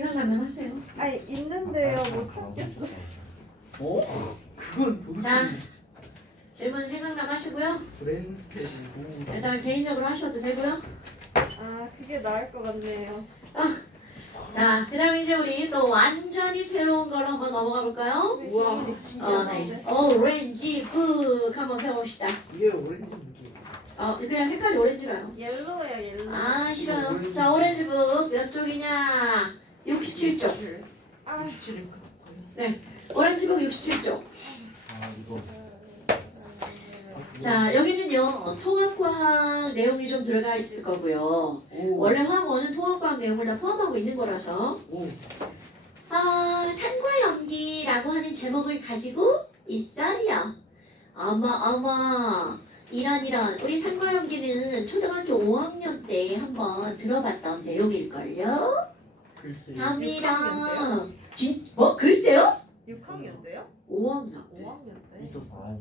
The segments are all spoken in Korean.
생각나면 하세요. 아니 있는데요 못 찾겠어. 어? 그건 도대체 자, 질문 생각나면 하시고요. 브레인스테이고 일단 개인적으로 하셔도 되고요. 아 그게 나을 것 같네요. 자, 그 다음에 이제 우리 또 완전히 새로운 걸로 한번 넘어가 볼까요? 우와. 네. 오렌지 북 한번 펴봅시다. 이게 오렌지 무기 그냥 색깔이 오렌지라요. 옐로우예요 옐로우. 아, 싫어요. 자, 오렌지 북 몇 쪽이냐? 67쪽. 아 27일 네. 오렌지 북 67쪽. 아 이거 자, 여기는요, 통합과학 내용이 좀 들어가 있을 거고요. 오. 원래 화학원은 통합과학 내용을 다 포함하고 있는 거라서. 오. 산과 연기라고 하는 제목을 가지고 있어요. 어머, 이런. 우리 산과 연기는 초등학교 5학년 때 한번 들어봤던 내용일걸요? 글쎄 다음이랑. 뭐? 글쎄요? 6학년 때요? 5학년 때. 5학년 때? 있었어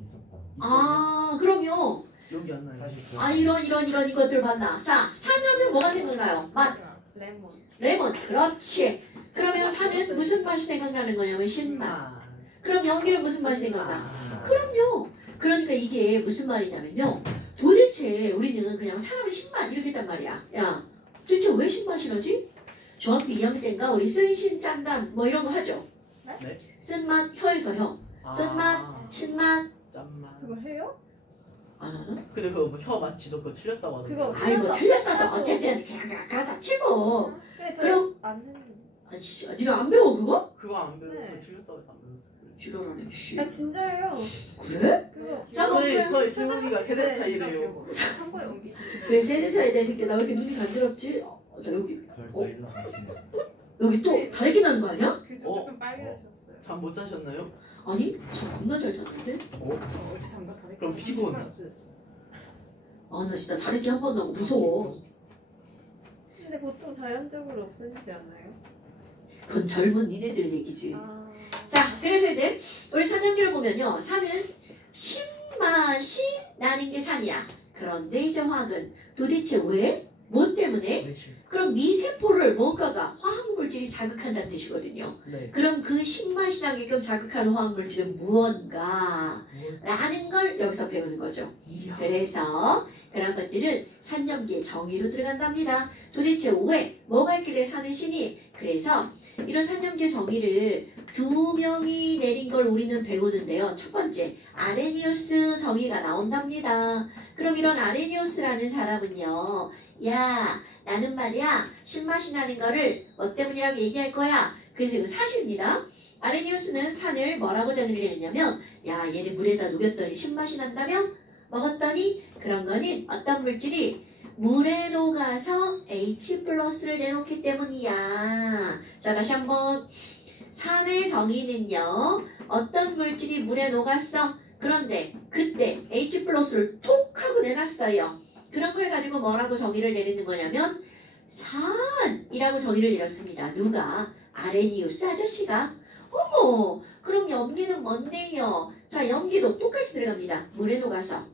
그럼요. 기억이 안 나요 이런 이것들 봤나? 자, 산하면 뭐가 생각나요? 맛. 레몬. 레몬. 그렇지. 그러면 산은 무슨 맛이 생각나는 거냐면 신맛. 그럼 연기는 무슨 맛이 생각나? 그럼요. 그러니까 이게 무슨 말이냐면요. 도대체 우리는 그냥 사람의 신맛 이렇게 했단 말이야. 야, 도대체 왜 신맛이라지? 중학교 2학년 때인가 우리 쓴신 짠단 뭐 이런 거 하죠? 네? 쓴맛 혀에서 혀. 쓴맛, 신맛. 짠맛 그거 해요? 안 하나? 근데 그거 혀 마취도 그거 틀렸다고 하던데 그거 아이고 틀렸어도 어쨌든 그냥 다 치고. 근데 저 그럼- 안 했는데. 아이씨, 네가 안 배워 그거? 그거 안 배우고 네. 틀렸다고 해서 안 배웠어 지랄하네. 씨. 아 진짜예요. 그래? 그거 자, 서희 세훈이가 세대 차이래요 참고 연기. 왜 세대 차이 내 새끼 나 왜 이렇게 눈이 간지럽지? 자 여기 여기 또 다르게 나는 거 아니야? 조금 빨개졌어요. 잠 못 자셨나요? 아니 저 겁나 잘 잤는데? 어제 잠깐 다 그럼 피곤. 아 나 진짜 다르게 한 번 나고 무서워. 근데 보통 자연적으로 없어지지 않아요? 그건 젊은 니네들 얘기지. 아 자 그래서 이제 우리 산연기를 보면요. 산은 신맛이 나는 게 산이야. 그런데 이제 화학은 도대체 왜? 뭐 때문에? 그럼 미세포를 뭔가가 화학물질이 자극한다는 뜻이거든요. 네 그럼 그 신맛이 나게끔 자극하는 화학물질은 무언가? 라는 걸 여기서 배우는 거죠. 이야 그래서 그런 것들은 산염기의 정의로 들어간답니다. 도대체 왜? 뭐가 있길래 사는 신이? 그래서 이런 산염기의 정의를 두 명이 내린 걸 우리는 배우는데요. 첫 번째, 아레니우스 정의가 나온답니다. 그럼 이런 아레니우스라는 사람은요. 야, 나는 말이야 신맛이 나는 거를 뭐 때문이라고 얘기할 거야. 그래서 이거 사실입니다. 아레니우스는 산을 뭐라고 정의를 내렸냐면 야 얘를 물에다 녹였더니 신맛이 난다며? 먹었더니 그런 거는 어떤 물질이 물에 녹아서 H 플러스를 내놓기 때문이야. 자 다시 한번 산의 정의는요. 어떤 물질이 물에 녹았어? 그런데 그때 H 플러스를 톡 하고 내놨어요. 그런 걸 가지고 뭐라고 정의를 내리는 거냐면 산이라고 정의를 내렸습니다. 누가? 아레니우스 아저씨가. 어머 그럼 염기는 뭔데요? 자 염기도 똑같이 들어갑니다. 물에 녹아서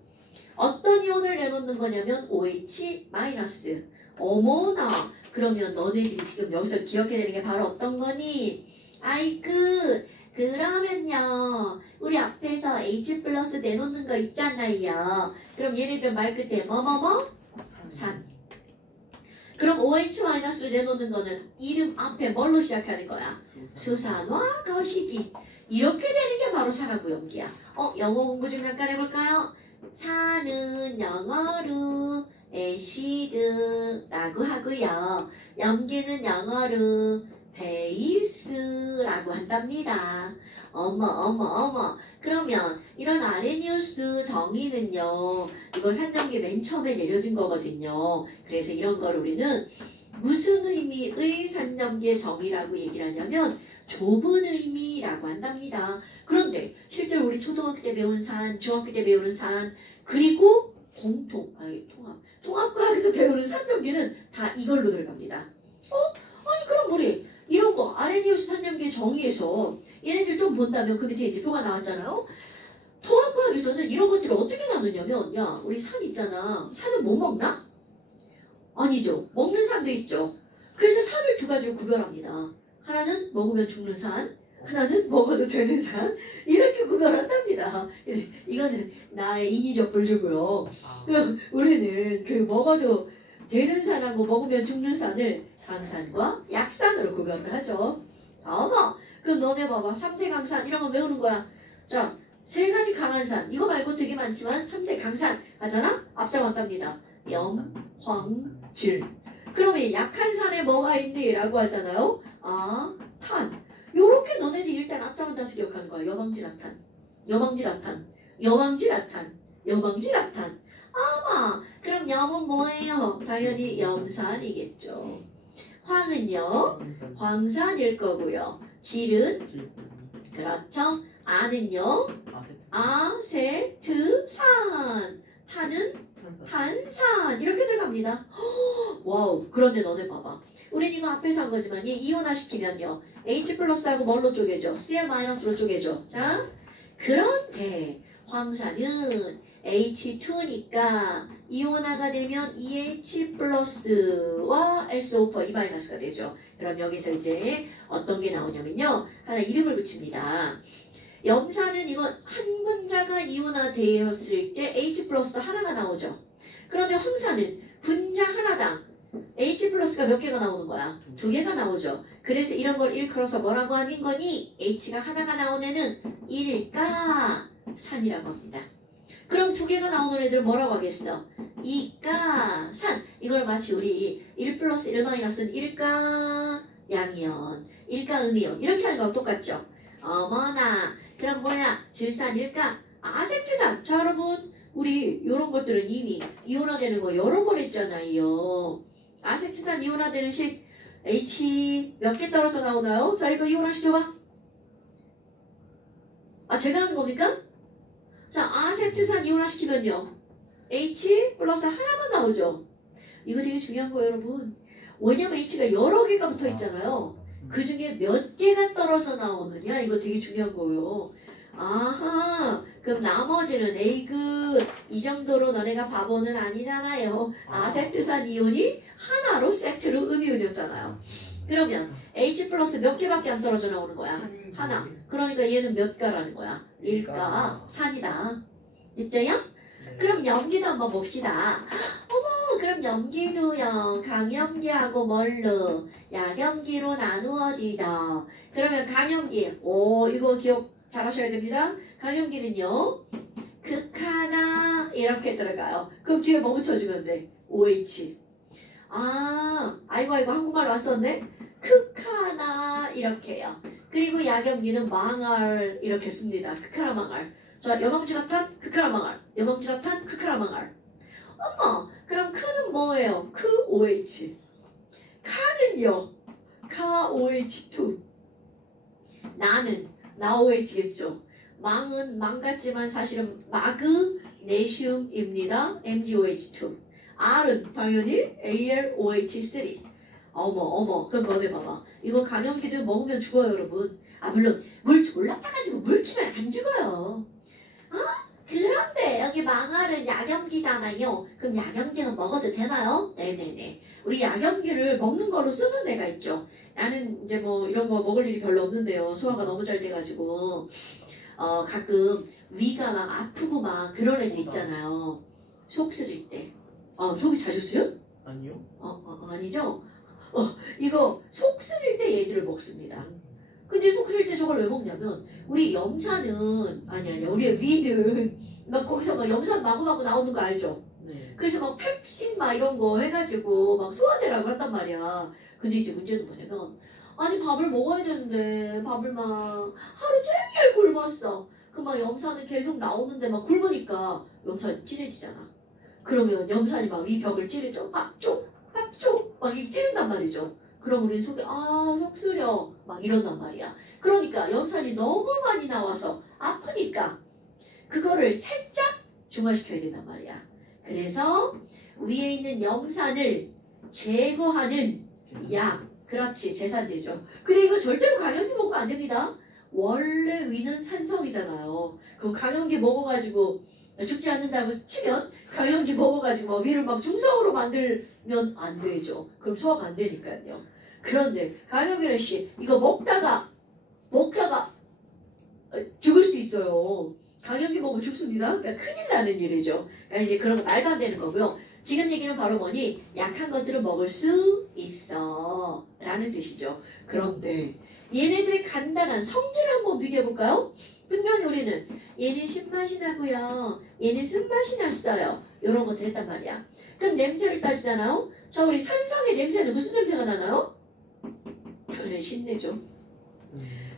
어떤 이온을 내놓는 거냐면 OH 마이너스. 어머나 그러면 너네들이 지금 여기서 기억해야 되는 게 바로 어떤 거니? 아이그 그러면요 우리 앞에서 H 플러스 내놓는 거 있잖아요. 그럼 얘네들 말 끝에 뭐뭐뭐? 산. 그럼 OH-를 내놓는 거는 이름 앞에 뭘로 시작하는 거야? 수산화 거시기. 이렇게 되는 게 바로 산화부연기야. 영어 공부 좀 잠깐 해볼까요? 산은 영어로 에시드라고 하고요. 염기는 영어로 베이스라고 한답니다. 어머. 그러면 이런 아레니우스 정의는요. 이거 산염기 맨 처음에 내려진 거거든요. 그래서 이런 걸 우리는 무슨 의미의 산염기의 정의라고 얘기를 하냐면 좁은 의미라고 한답니다. 그런데 실제로 우리 초등학교 때 배운 산, 중학교 때 배우는 산, 그리고 통합과학에서 배우는 산염기는 다 이걸로 들어갑니다. 아니 그럼 우리 이런 거 아레니우스 산염기의 정의에서 얘네들 좀 본다면 그 밑에 이제 표가 나왔잖아요. 통합과학에서는 이런 것들을 어떻게 나누냐면 야 우리 산 있잖아. 산은 못 먹나? 아니죠. 먹는 산도 있죠. 그래서 산을 두 가지로 구별합니다. 하나는 먹으면 죽는 산, 하나는 먹어도 되는 산 이렇게 구별한답니다. 이거는 나의 인위적 분류고요. 아, 우리는 그 먹어도 되는 산하고 먹으면 죽는 산을 강산과 약산으로 구별을 하죠. 어머, 그럼 너네 봐봐. 3대 강산 이런 거 외우는 거야. 자, 3가지 강한 산. 이거 말고 되게 많지만 3대 강산 하잖아? 앞잡았답니다. 염, 황, 질. 그러면 약한 산에 뭐가 있니? 라고 하잖아요. 아, 탄. 요렇게 너네들이 일단 앞잡아서 기억하는 거야. 여망지라탄, 여망지라탄, 여망지라탄, 여망지라탄. 아마 그럼 염은 뭐예요? 당연히 염산이겠죠. 황은요? 황산일 거고요. 질은 그렇죠. 아는요? 아세트산. 탄은 탄산. 이렇게 들어갑니다. 와우. 그런데 너네 봐봐. 우린 이거 앞에서 한 거지만 얘 이온화시키면요. H 플러스하고 뭘로 쪼개져? Cl 마이너스로 쪼개져. 자, 그런데 황산은 H2니까 이온화가 되면 EH 플러스와 SO4 E 마이너스가 되죠. 그럼 여기서 이제 어떤 게 나오냐면요. 하나 이름을 붙입니다. 염산은 이거 한 분자가 이온화되었을 때 H 플러스도 하나가 나오죠. 그런데 황산은 분자 하나당 H 플러스가 몇 개가 나오는 거야? 2개가 나오죠. 그래서 이런 걸 일컬어서 뭐라고 하는 거니? H가 하나가 나온 애는 일가산이라고 합니다. 그럼 2개가 나오는 애들 뭐라고 하겠어? 이가산. 이걸 마치 우리 1 플러스 1 마이너스는 일가양이온, 일가음이온 이렇게 하는 거하고 똑같죠? 어머나. 그럼 뭐야? 질산, 일가, 아세트산. 자 여러분, 우리 이런 것들은 이미 이온화되는 거 여러 번 했잖아요. 아세트산 이온화되는 식 H 몇 개 떨어져 나오나요? 자 이거 이온화 시켜봐. 아 제가 하는 겁니까? 자 아세트산 이온화 시키면요. H 플러스 하나만 나오죠. 이거 되게 중요한 거예요 여러분. 왜냐면 H가 여러 개가 붙어 있잖아요. 그 중에 몇 개가 떨어져 나오느냐 이거 되게 중요한 거예요. 아하 그럼 나머지는 A급 이 정도로 너네가 바보는 아니잖아요. 아세트산 이온이 하나로 세트로 음이온이었잖아요. 그러면 H 플러스 몇 개밖에 안 떨어져 나오는 거야? 하나. 그러니까 얘는 몇 가라는 거야? 일가 산이다. 있죠요? 그럼 염기도 한번 봅시다. 어머 그럼 염기도요 강염기하고 뭘로? 약염기로 나누어지죠. 그러면 강염기 오 이거 기억 잘 하셔야 됩니다. 강염기는요 극하나 이렇게 들어가요. 그럼 뒤에 뭐 붙여주면 돼? OH. 아 아이고 한국말 왔었네. 극하나 이렇게요. 그리고 약염기는 망할 이렇게 씁니다. 극하나 망할. 자 여망지라탄 극하나 망할. 여망지라탄 극하나 망할. 어머 그럼 크는 뭐예요? 크 OH. 카는요 카 OH2. 나는 나 OH겠죠. 망은 망 같지만 사실은 마그네슘입니다. MgOH2. R은 당연히 AlOH3. 어머 그럼 너네 봐봐. 이거 강염기들 먹으면 죽어요 여러분. 아 물론 물 졸라 따가지고 물 키면 안 죽어요. 그런데 여기 망할은 약염기잖아요. 그럼 약염기는 먹어도 되나요? 네네네. 우리 약염기를 먹는 거로 쓰는 데가 있죠. 나는 이제 뭐 이런 거 먹을 일이 별로 없는데요. 소화가 너무 잘 돼가지고 가끔 위가 막 아프고 막 그런 애들 있잖아요. 속 쓰릴 때. 속이 자주 쓰요? 아니요. 아니죠? 이거 속 쓰릴 때 얘들을 먹습니다. 근데 속 쓰릴 때 저걸 왜 먹냐면 우리 염산은 아니 우리의 위는 막 거기서 막 염산 마구마구 나오는 거 알죠? 네. 그래서 막 펩신 막 이런 거 해가지고 막 소화되라고 한단 말이야. 근데 이제 문제는 뭐냐면 아니 밥을 먹어야 되는데 밥을 막 하루 종일 굶었어. 그 막 염산은 계속 나오는데 막 굶으니까 염산이 진해지잖아. 그러면 염산이 막 위 벽을 찌르죠. 막쪽 막 이렇게 찌른단 말이죠. 그럼 우리는 속에 속 쓰려 막 이런단 말이야. 그러니까 염산이 너무 많이 나와서 아프니까 그거를 살짝 중화시켜야 된단 말이야. 그래서 위에 있는 염산을 제거하는 약. 그렇지 제산제죠. 근데 이거 절대로 강염기 먹으면 안 됩니다. 원래 위는 산성이잖아요. 그럼 강염기 먹어가지고 죽지 않는다고 치면 강염기 먹어가지고 위를 막 중성으로 만들면 안 되죠. 그럼 소화가 안 되니까요. 그런데 강영빈 씨 이거 먹다가 죽을 수 있어요. 강연기 먹으면 죽습니다. 그러니까 큰일 나는 일이죠. 그러니까 이제 그런 거 말도 안 되는 거고요. 지금 얘기는 바로 뭐니? 약한 것들은 먹을 수 있어 라는 뜻이죠. 그런데 얘네들의 간단한 성질을 한번 비교해볼까요? 분명히 우리는 얘는 신맛이 나고요. 얘는 쓴맛이 났어요. 이런 것들 했단 말이야. 그럼 냄새를 따지잖아요. 자, 우리 산성의 냄새는 무슨 냄새가 나나요? 당연히 신내죠.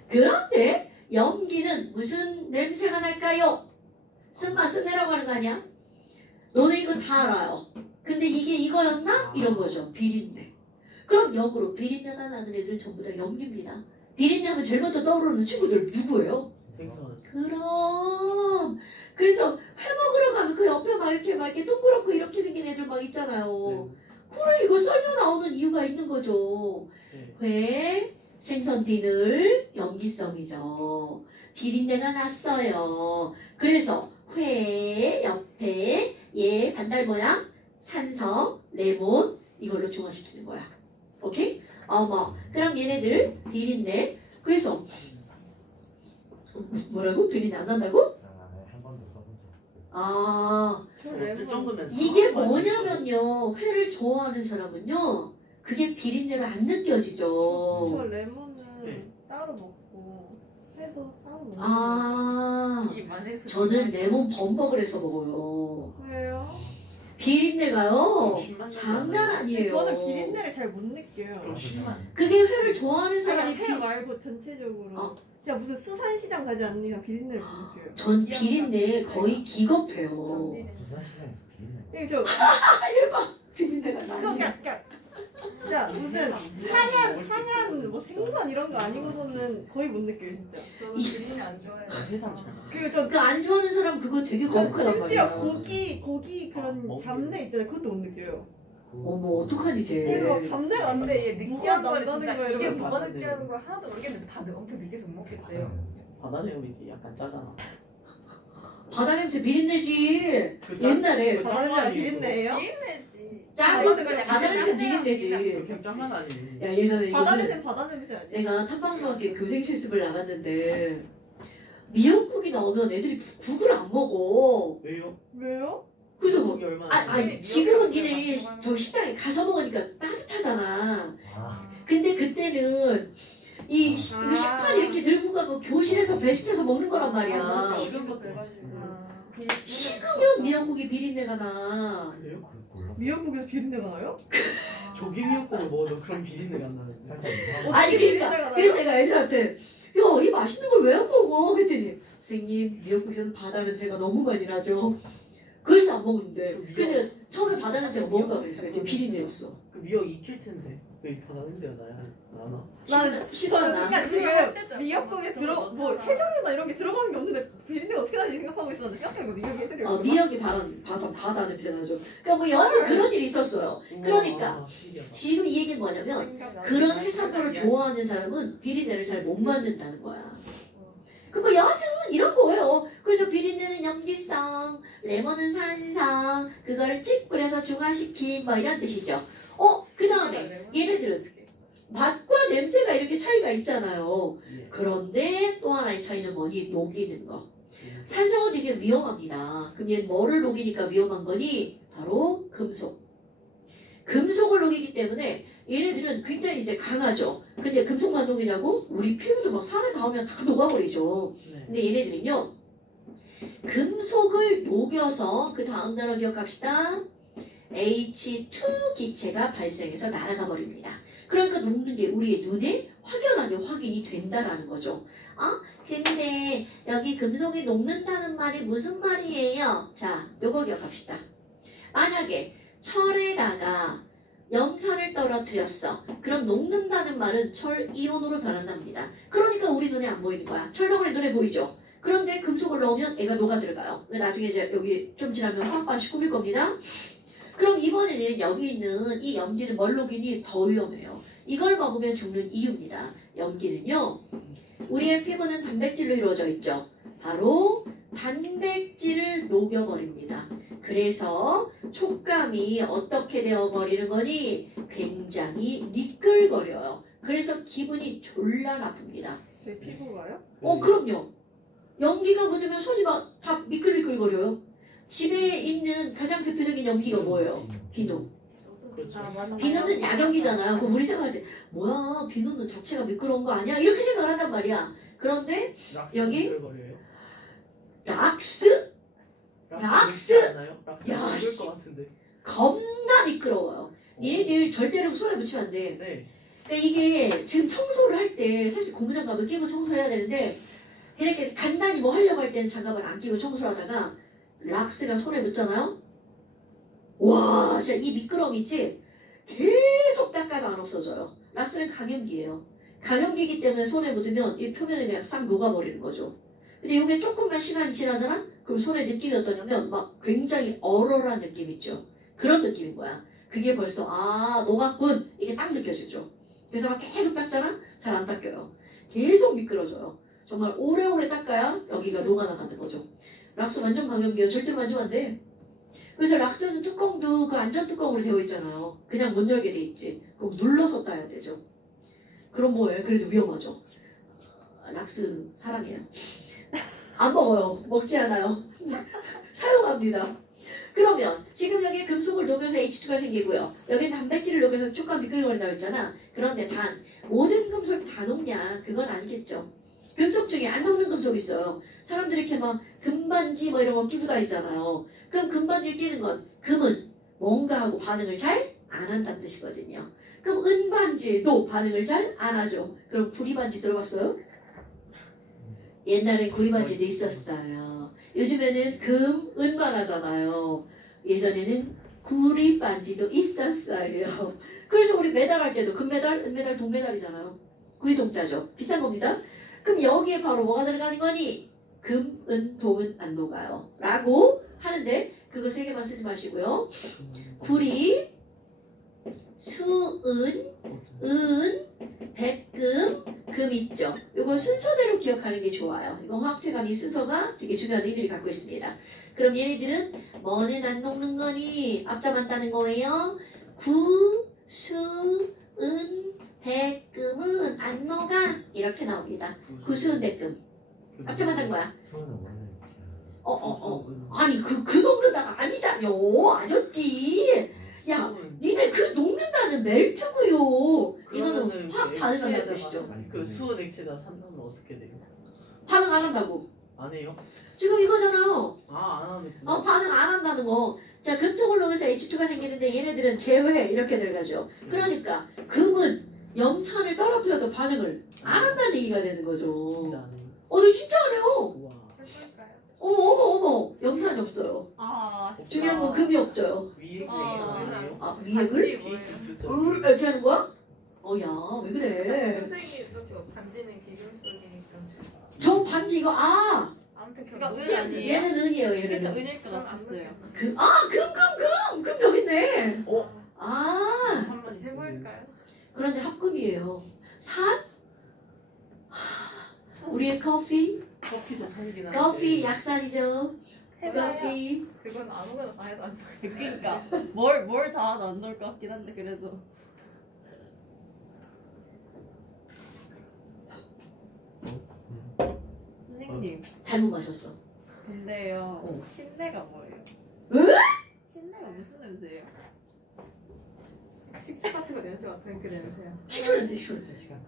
그런데 염기는 무슨 냄새가 날까요? 쓴맛 쓴내라고 하는 거 아니야? 너네 이거 다 알아요. 근데 이게 이거였나? 이런 거죠. 비린내. 그럼 역으로 비린내가 나는 애들은 전부 다 염기입니다. 비린내 하면 제일 먼저 떠오르는 친구들 누구예요? 생선. 그럼 그래서 회 먹으러 가면 그 옆에 막 이렇게 동그랗고 이렇게 생긴 애들 막 있잖아요. 그래 이거 썰려 나오는 이유가 있는 거죠. 네. 회, 생선 비늘, 염기성이죠. 비린내가 났어요. 그래서 회 옆에 얘 반달 모양 산성, 레몬 이걸로 중화시키는 거야. 오케이? 그럼 얘네들 비린내. 그래서 뭐라고? 비린내 안 난다고? 한 번도 써본 적 저거 쓸 정도면 이게 사과가 뭐냐면요. 회를 좋아하는 사람은요. 그게 비린내로 안 느껴지죠. 저 레몬은 네. 따로 먹고 회도 따로 먹고. 저는 레몬 범벅을 해서 먹어요. 왜요? 비린내가요. 신맛 나지 장난 않아요? 아니에요. 저는 비린내를 잘 못 느껴요. 그럼 신맛. 그게 회를 좋아하는 아니, 사람이 회 말고 전체적으로. 어. 진짜 무슨 수산시장 가지 않는 이상 비린내를 못 느껴요. 전 비린내 거의 기겁해요. 수산시장에서 비린내 이게 저 비린내가 이거 나요. 약간 진짜 무슨 상한 뭐 생선 이런 거 아니고서는 거의 못 느껴요 진짜. 저는 비린내 안 좋아해요. 해삼 잘 먹어. 그리고 저 그 안 좋아하는 사람 그거 되게 거북하단 심지어 말이야. 고기 그런 먹기. 잡내 있잖아요. 그것도 못 느껴요. 어머 어떡하니 그래서 막 쟤. 잡내가 안 근데 얘 느끼한 뭐가 거를 난다는 진짜 거야, 이게 이러면서. 뭐가 느끼한 걸 하나도 모르겠는데 다 엄청 느껴서 못 먹겠대요. 바다 내용이지 약간 짜잖아. 바다 냄새 비린내지. 그 옛날에 바다 냄새가 비린내예요? 비린내지. 짠 바다 바다 냄새 비린내지. 그렇게 짠만 아니지. 야 예전에 바다 이거는 냄새 바다 냄새 아니야? 내가 탐방소학교 교생 실습을 나갔는데 미역국이 나오면 애들이 국을 안 먹어. 왜요? 왜요? 그래서 뭐 고기 얼마나? 아니 지금은 니네 저기 식당에 가서 먹으니까 따뜻하잖아. 근데 그때는 이 식판 이렇게 들고 가고 교실에서 배식해서 먹는 거란 말이야. 식은 것도 식으면 미역국이 비린내가 나. 그래요? 몰라 미역국에서 비린내가 나요? 조개 미역국을 먹어도 그런 비린내가 안 나는데. 살짝 이상한 아니 비린내가 그러니까 나요? 그래서 내가 애들한테 야 이 맛있는 걸 왜 안 먹어? 그랬더니 선생님 미역국에서는 바다 냄새가 너무 많이 나죠. 그래서 안 먹는데 근데 처음에 바다 냄새가 뭔가 그랬어요. 이제 비린내였어. 그 미역 익힐 텐데 왜 바다 냄새가 나나? 나는 시간 저는 나. 순간 지금 미역국에 뭐 해조류나 이런 게 들어가는 게 없는데 비린내가 어떻게 나지 생각하고 있었는데 생각해보니까 미역이 해조류. 미역이 바다 냄새 나죠. 그러니까 뭐 여하튼 그런 일이 있었어요. 그러니까 우와, 신기하다. 지금 이 얘기는 뭐냐면 그런 해산물을 좋아하는 사람은 비린내를 잘 못 맡는다는 거야. 그 뭐 여하튼 이런 거예요. 그래서 비린내는 염기성, 레몬은 산성, 그거를 찍 뿌려서 중화시킨 뭐 이런 뜻이죠. 그 다음에 얘네들은 맛과 냄새가 이렇게 차이가 있잖아요. 예. 그런데 또 하나의 차이는 뭐니? 녹이는 거. 산성은 되게 위험합니다. 그럼 얘는 뭐를 녹이니까 위험한 거니? 바로 금속. 금속을 녹이기 때문에 얘네들은 굉장히 이제 강하죠. 근데 금속만 녹이냐고? 우리 피부도 막 산에 닿으면 다 녹아버리죠. 네. 근데 얘네들은요. 금속을 녹여서 그 다음 단어 기억합시다. H2 기체가 발생해서 날아가 버립니다. 그러니까 녹는 게 우리의 눈에 확연하게 확인이 된다라는 거죠. 근데 여기 금속이 녹는다는 말이 무슨 말이에요? 자, 요거 기억합시다. 만약에 철에다가 염산을 떨어뜨렸어. 그럼 녹는다는 말은 철 이온으로 변한답니다. 그러니까 우리 눈에 안 보이는 거야. 철덩어리 눈에 보이죠? 그런데 금속을 넣으면 애가 녹아 들어가요. 나중에 이제 여기 좀 지나면 화학반씩 꾸밀 겁니다. 그럼 이번에는 여기 있는 이 염기는 뭘 녹이니 더 위험해요. 이걸 먹으면 죽는 이유입니다. 염기는요. 우리의 피부는 단백질로 이루어져 있죠. 바로 단백질을 녹여버립니다. 그래서 촉감이 어떻게 되어버리는 거니? 굉장히 미끌거려요. 그래서 기분이 졸라 나쁩니다. 제 피부가요? 그럼요. 연기가 묻으면 손이 막 다 미끌미끌거려요. 집에 있는 가장 대표적인 연기가 뭐예요? 비누. 그렇죠. 아 맞아. 비누는 약연기잖아요. 그럼 우리 생각할 때 뭐야 비누는 자체가 미끄러운 거 아니야? 이렇게 생각을 한단 말이야. 그런데 락스 여기? 미끌거려요? 락스 락스! 락스 않아요? 락스 야, 미끌 씨. 것 같은데. 겁나 미끄러워요. 얘네들 절대로 손에 묻히면 안 돼. 네. 그러니까 이게 지금 청소를 할 때 사실 고무장갑을 끼고 청소를 해야 되는데 이렇게 간단히 뭐 하려고 할 때는 장갑을 안 끼고 청소를 하다가 락스가 손에 묻잖아요. 와 진짜 이 미끄럼 있지? 계속 닦아도 안 없어져요. 락스는 강염기예요. 강염기이기 때문에 손에 묻으면 이 표면이 그냥 싹 녹아버리는 거죠. 근데 이게 조금만 시간이 지나잖아? 그럼 손에 느낌이 어떠냐면 막 굉장히 얼얼한 느낌 있죠. 그런 느낌인 거야. 그게 벌써 녹았군 이게 딱 느껴지죠. 그래서 막 계속 닦잖아? 잘 안 닦여요. 계속 미끄러져요. 정말 오래오래 닦아야 여기가 녹아나가는 거죠. 락스 완전 강염기예요. 절대로 만지면 안 돼. 그래서 락스는 뚜껑도 그 안전 뚜껑으로 되어 있잖아요. 그냥 못 열게 돼 있지. 꼭 눌러서 따야 되죠. 그럼 뭐예요? 그래도 위험하죠. 락스 사랑해요. 안 먹어요. 먹지 않아요. 사용합니다. 그러면 지금 여기 금속을 녹여서 H2가 생기고요. 여기 단백질을 녹여서 촉감 미끌거린다고 했잖아. 그런데 단 모든 금속 다 녹냐? 그건 아니겠죠. 금속 중에 안 녹는 금속 있어요. 사람들이 이렇게 막 금반지 뭐 이런 거 끼고 다니잖아요. 그럼 금반지를 끼는 건 금은 뭔가 하고 반응을 잘 안 한다는 뜻이거든요. 그럼 은반지도 반응을 잘 안 하죠. 그럼 구리반지 들어봤어요? 옛날에 구리반지도 있었어요. 요즘에는 금, 은만 하잖아요. 예전에는 구리반지도 있었어요. 그래서 우리 메달 할 때도 금메달, 은메달, 동메달이잖아요. 구리동자죠. 비싼 겁니다. 그럼 여기에 바로 뭐가 들어가는 거니? 금, 은, 동은 안 녹아요. 라고 하는데 그거 세 개만 쓰지 마시고요. 구리, 수은, 은, 백금, 금 있죠. 이거 순서대로 기억하는 게 좋아요. 이거 화학체감이 순서가 되게 중요한 의미를 갖고 있습니다. 그럼 얘네들은 뭐는 안 녹는 거니? 앞자만 따는 거예요. 구, 수, 은, 백금은 안 녹아. 이렇게 나옵니다. 구수은, 백금. 앞자만 딴 거야. 수원은 원래 아니 그 녹는다가 아니잖요. 아셨지? 야, 니네 그 녹는다는 멜트고요. 이거는 확 반응한다는 뜻이죠. 그 수원 액체다 산다면 어떻게 돼요? 반응 안 한다고. 안 해요? 지금 이거잖아요. 안 하는. 반응 안 한다는 거. 자, 금속을 녹여서 H2가 생기는데 얘네들은 제외 이렇게 들어가죠. 그러니까 금은 염산을 떨어뜨려도 반응을 안 한다는 얘기가 되는 거죠. 진짜 안 해요. 너 진짜 안 해요. 우와. 해볼까요? 어머. 염산이 없어요. 중요한 건 금이 없죠. 위액 아. 안 해요? 위액을? 뭐예요? 이렇게 하는 거야? 야, 왜 그래? 선생님 저 반지는 기금 속이니까. 저 반지 이거 아무튼 이거 결국 은 아니에요? 얘는 은이에요. 그쵸 얘는 은일 것 같았어요. 금 여기 있네. 어? 아, 3만 있어요. 해볼까요? 그런데 합금이에요. 산? 우리의 커피? 커피도 산이긴 한데. 커피 약산이죠. 해봐요. 커피. 그건 아무거나 다 해도 안 돼. 그러니까 뭘 다 하도 안 넣을 것 같긴 한데 그래도. 선생님 잘못 마셨어. 근데요 신내가 뭐예요? 에? 신내가 무슨 냄새예요? 식초 같은 거 냄새 맡으면 그 냄새야. 시원한데. 시간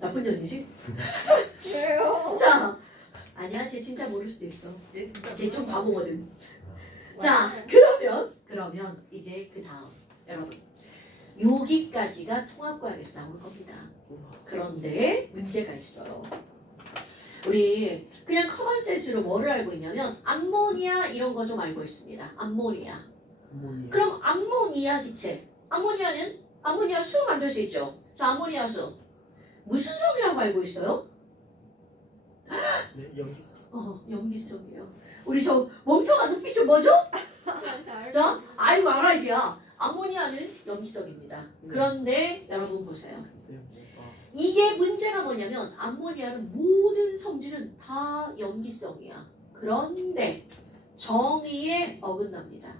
나쁜 년이지? 왜요? 자, 아니야, 쟤 진짜 모를 수도 있어. 얘 진짜 쟤 좀 바보거든. 아, 자, 그러면 이제 그 다음 여러분 여기까지가 통합과학에서 나올 겁니다. 그런데 문제가 있어요. 우리 그냥 커먼센스로 뭐를 알고 있냐면 암모니아 이런 거 좀 알고 있습니다. 암모니아. 그럼 암모니아 기체. 암모니아 수 만들 수 있죠. 자, 암모니아 수 무슨 성이라고 알고 있어요? 네, 여기. 염기성이요. 우리 저 멍청한 눈빛은 뭐죠? 자, 아이고 알아야 돼요. 암모니아는 염기성입니다. 그런데 여러분 보세요. 네, 뭐가. 이게 문제가 뭐냐면 암모니아는 모든 성질은 다 염기성이야. 그런데 정의에 어긋납니다.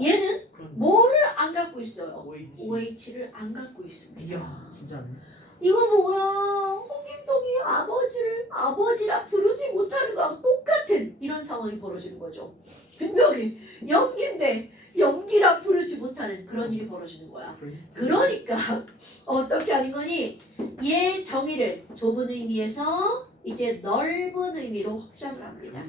얘는 그럼 뭐를 안 갖고 있어요? OH. OH를 안 갖고 있습니다. 이야 진짜네. 이거 뭐야? 홍길동이 아버지를 아버지라 부르지 못하는 거하고 똑같은 이런 상황이 벌어지는 거죠. 분명히 염기인데 염기라 부르지 못하는 그런 일이 벌어지는 거야. 그러니까 어떻게 하는 거니? 얘 정의를 좁은 의미에서 이제 넓은 의미로 확장을 합니다.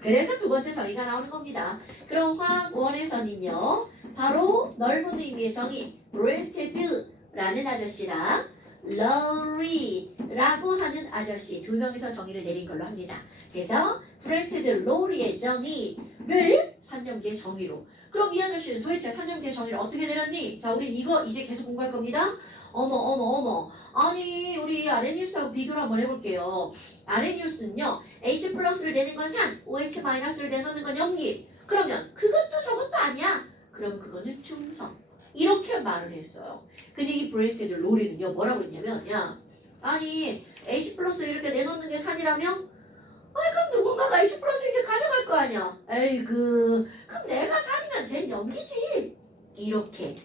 그래서 두 번째 정의가 나오는 겁니다. 그럼 화학원에서는요. 바로 넓은 의미의 정의 브레스테드라는 아저씨랑 러리라고 하는 아저씨 두 명이서 정의를 내린 걸로 합니다. 그래서 브레스테드 로리의 정의를 산염기의 정의로. 그럼 이 아저씨는 도대체 산염기의 정의를 어떻게 내렸니? 자, 우리 이거 이제 계속 공부할 겁니다. 어머. 아니, 우리 아레니우스하고 비교를 한번 해볼게요. 아레니우스는요, H 플러스를 내는 건 산, OH 마이너스를 내놓는 건 염기. 그러면 그것도 저것도 아니야. 그럼 그거는 중성. 이렇게 말을 했어요. 근데 이 브레스테드 로리는요, 뭐라고 그랬냐면, 야, 아니, H 플러스를 이렇게 내놓는 게 산이라며? 아니, 그럼 누군가가 H 플러스 이렇게 가져갈 거 아니야? 에이그, 그럼 내가 산이면 쟨 염기지. 이렇게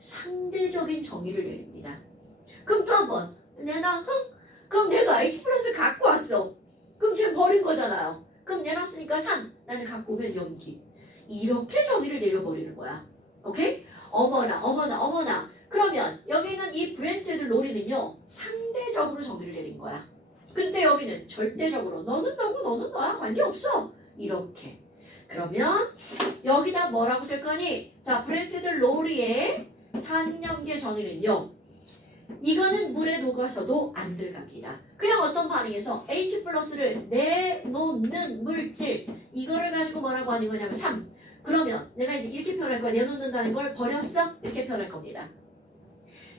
상대적인 정의를 내립니다. 그럼 또 한 번, 내놔, 그럼 내가 H 플러스를 갖고 왔어. 그럼 쟨 버린 거잖아요. 그럼 내놨으니까 산, 나는 갖고 오면 염기. 이렇게 정의를 내려버리는 거야. 오케이? 어머나. 그러면 여기는 이 브레스테드 로리는요, 상대적으로 정의를 내린 거야. 근데 여기는 절대적으로 너는 너고 너는 너야 관계없어. 이렇게. 그러면 여기다 뭐라고 쓸 거니? 자, 브레스테드 로리의 산염기의 정의는요. 이거는 물에 녹아서도 안 들어갑니다. 그냥 어떤 반응에서 H 플러스를 내놓는 물질 이거를 가지고 뭐라고 하는 거냐면 3. 그러면 내가 이제 이렇게 표현할 거야. 내놓는다는 걸 버렸어? 이렇게 표현할 겁니다.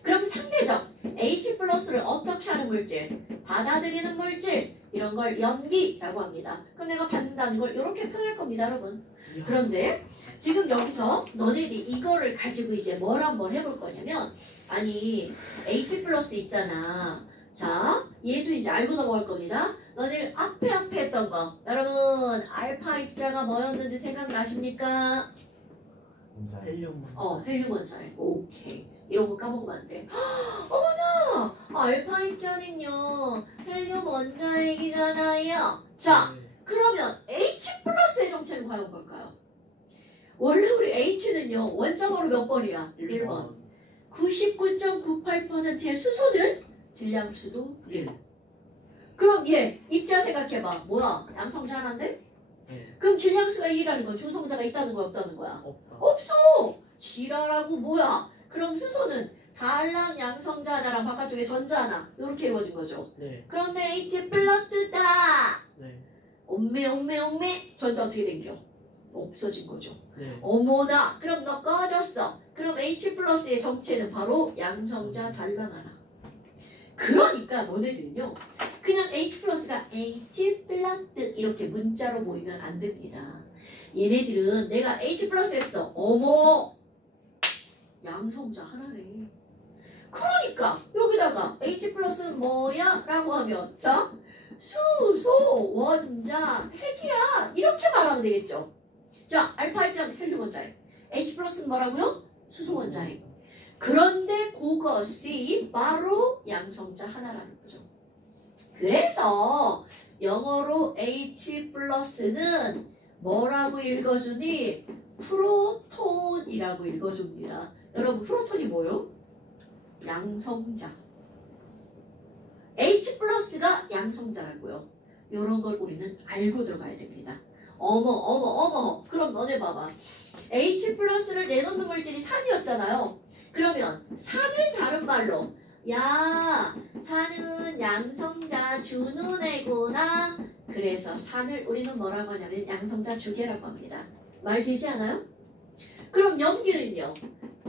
그럼 상대적 H 플러스를 어떻게 하는 물질? 받아들이는 물질 이런 걸 염기라고 합니다. 그럼 내가 받는다는 걸 이렇게 표현할 겁니다, 여러분. 그런데 지금 여기서 너네들이 이거를 가지고 이제 뭘 한번 해볼 거냐면 아니 H 플러스 있잖아. 자 얘도 이제 알고 넘어갈 겁니다. 너네들 앞에 했던 거 여러분 알파 입자가 뭐였는지 생각나십니까? 헬륨. 헬륨 원자에 오케이. 이런 거 까먹으면 안 돼. 어머나! 알파 입자는요 헬륨 원자핵이잖아요. 자 그러면 H 플러스의 정체는 과연 뭘까요? 원래 우리 H는요 원자번호 몇 번이야? 1번. 99.98%의 수소는 질량수도 1. 그럼 얘 입자 생각해봐. 뭐야? 양성자 하나인데? 네. 그럼 질량수가 1이라는 건 중성자가 있다는 거야 없다는 거야? 없다. 없어! 지랄하고 뭐야? 그럼 수소는 달랑 양성자 하나랑 바깥쪽에 전자 하나 이렇게 이루어진 거죠. 네. 그런데 H 플러스다. 네. 옴매 전자 어떻게 된겨? 없어진 거죠. 네. 어머나 그럼 너 꺼졌어. 그럼 H 플러스의 정체는 바로 양성자 달랑 하나. 그러니까 너네들은요 그냥 H 플러스가 H 플러스 이렇게 문자로 보이면 안 됩니다. 얘네들은 내가 H 플러스 했어. 어머 양성자 하나네. 그러니까 여기다가 H 플러스는 뭐야? 라고 하면 자 수소 원자 핵이야 이렇게 말하면 되겠죠. 자 알파 입자는 헬륨 원자핵 H 플러스는 뭐라고요? 수소 원자핵. 그런데 그것이 바로 양성자 하나라는 거죠. 그래서 영어로 H 플러스는 뭐라고 읽어주니? 프로톤이라고 읽어줍니다. 여러분 프로톤이 뭐요? 양성자. H 플러스가 양성자라고요. 이런 걸 우리는 알고 들어가야 됩니다. 어머 그럼 너네 봐봐. H 플러스를 내놓는 물질이 산이었잖아요. 그러면 산을 다른 말로 야 산은 양성자 주는 애구나. 그래서 산을 우리는 뭐라고 하냐면 양성자 주계라고 합니다. 말 되지 않아요? 그럼 염기는요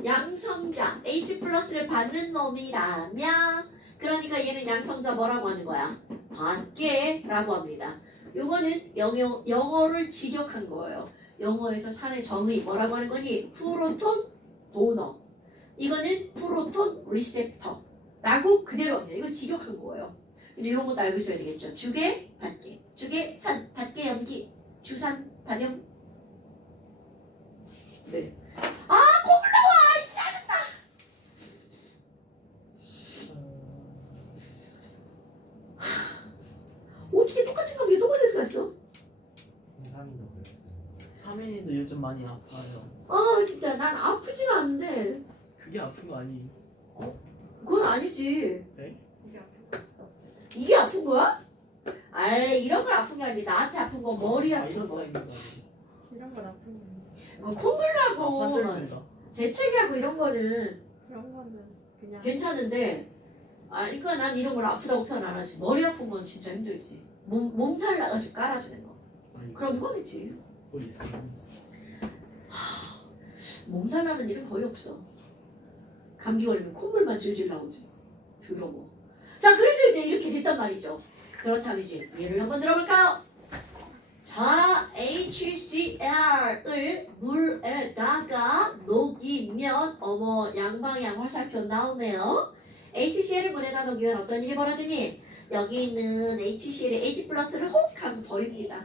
양성자 H 플러스를 받는 놈이라면 그러니까 얘는 양성자 뭐라고 하는 거야? 받게라고 합니다. 요거는 영어를 직역한 거예요. 영어에서 산의 정의 뭐라고 하는 거니? 프로톤 도너. 이거는 프로톤 리셉터 라고 그대로 합니다. 이거 직역한 거예요. 근데 이런 것도 알고 있어야 되겠죠. 주계, 받계. 주계, 산, 받계, 염기. 주산, 반염. 네. 아 콧물 나와. 씨, 짜증나. 어떻게 똑같은 감기에 또 걸릴 수가 있어? 중3인도 그랬어요. 3인이도 요즘 많이 아파요. 아 진짜 난 아프지가 않는데 그게 아픈 거 아니에요? 그건 아니지. 네? 이게 앞에 있어. 이게 아픈 거야? 아이 이런 걸 아픈 게 아니지. 나한테 아픈 건 머리 아픈 거. 있는 거 아니에요? 이런 건 나쁜 거. 콧물 나고 환절기가. 재채기하고 이런 거는 그런 거는 그냥 괜찮은데 그러니까 난 이런 걸 아프다고 표현 안 하지. 머리 아픈 건 진짜 힘들지. 몸살 나가지고 깔아주는 거. 그럼 그거겠지. 뭐 이상해. 몸살 나는 일은 거의 없어. 감기 걸리면 콧물만 질질 나오지. 더러워. 자, 그래서 이제 이렇게 됐단 말이죠. 그렇다면 이제 예를 한번 들어볼까요? 자, HCl을 물에다가 녹이면 어머 양방향 화살표 나오네요. HCl을 물에다 녹이면 어떤 일이 벌어지니? 여기 있는 HCl의 H 플러스를 혹 하고 버립니다.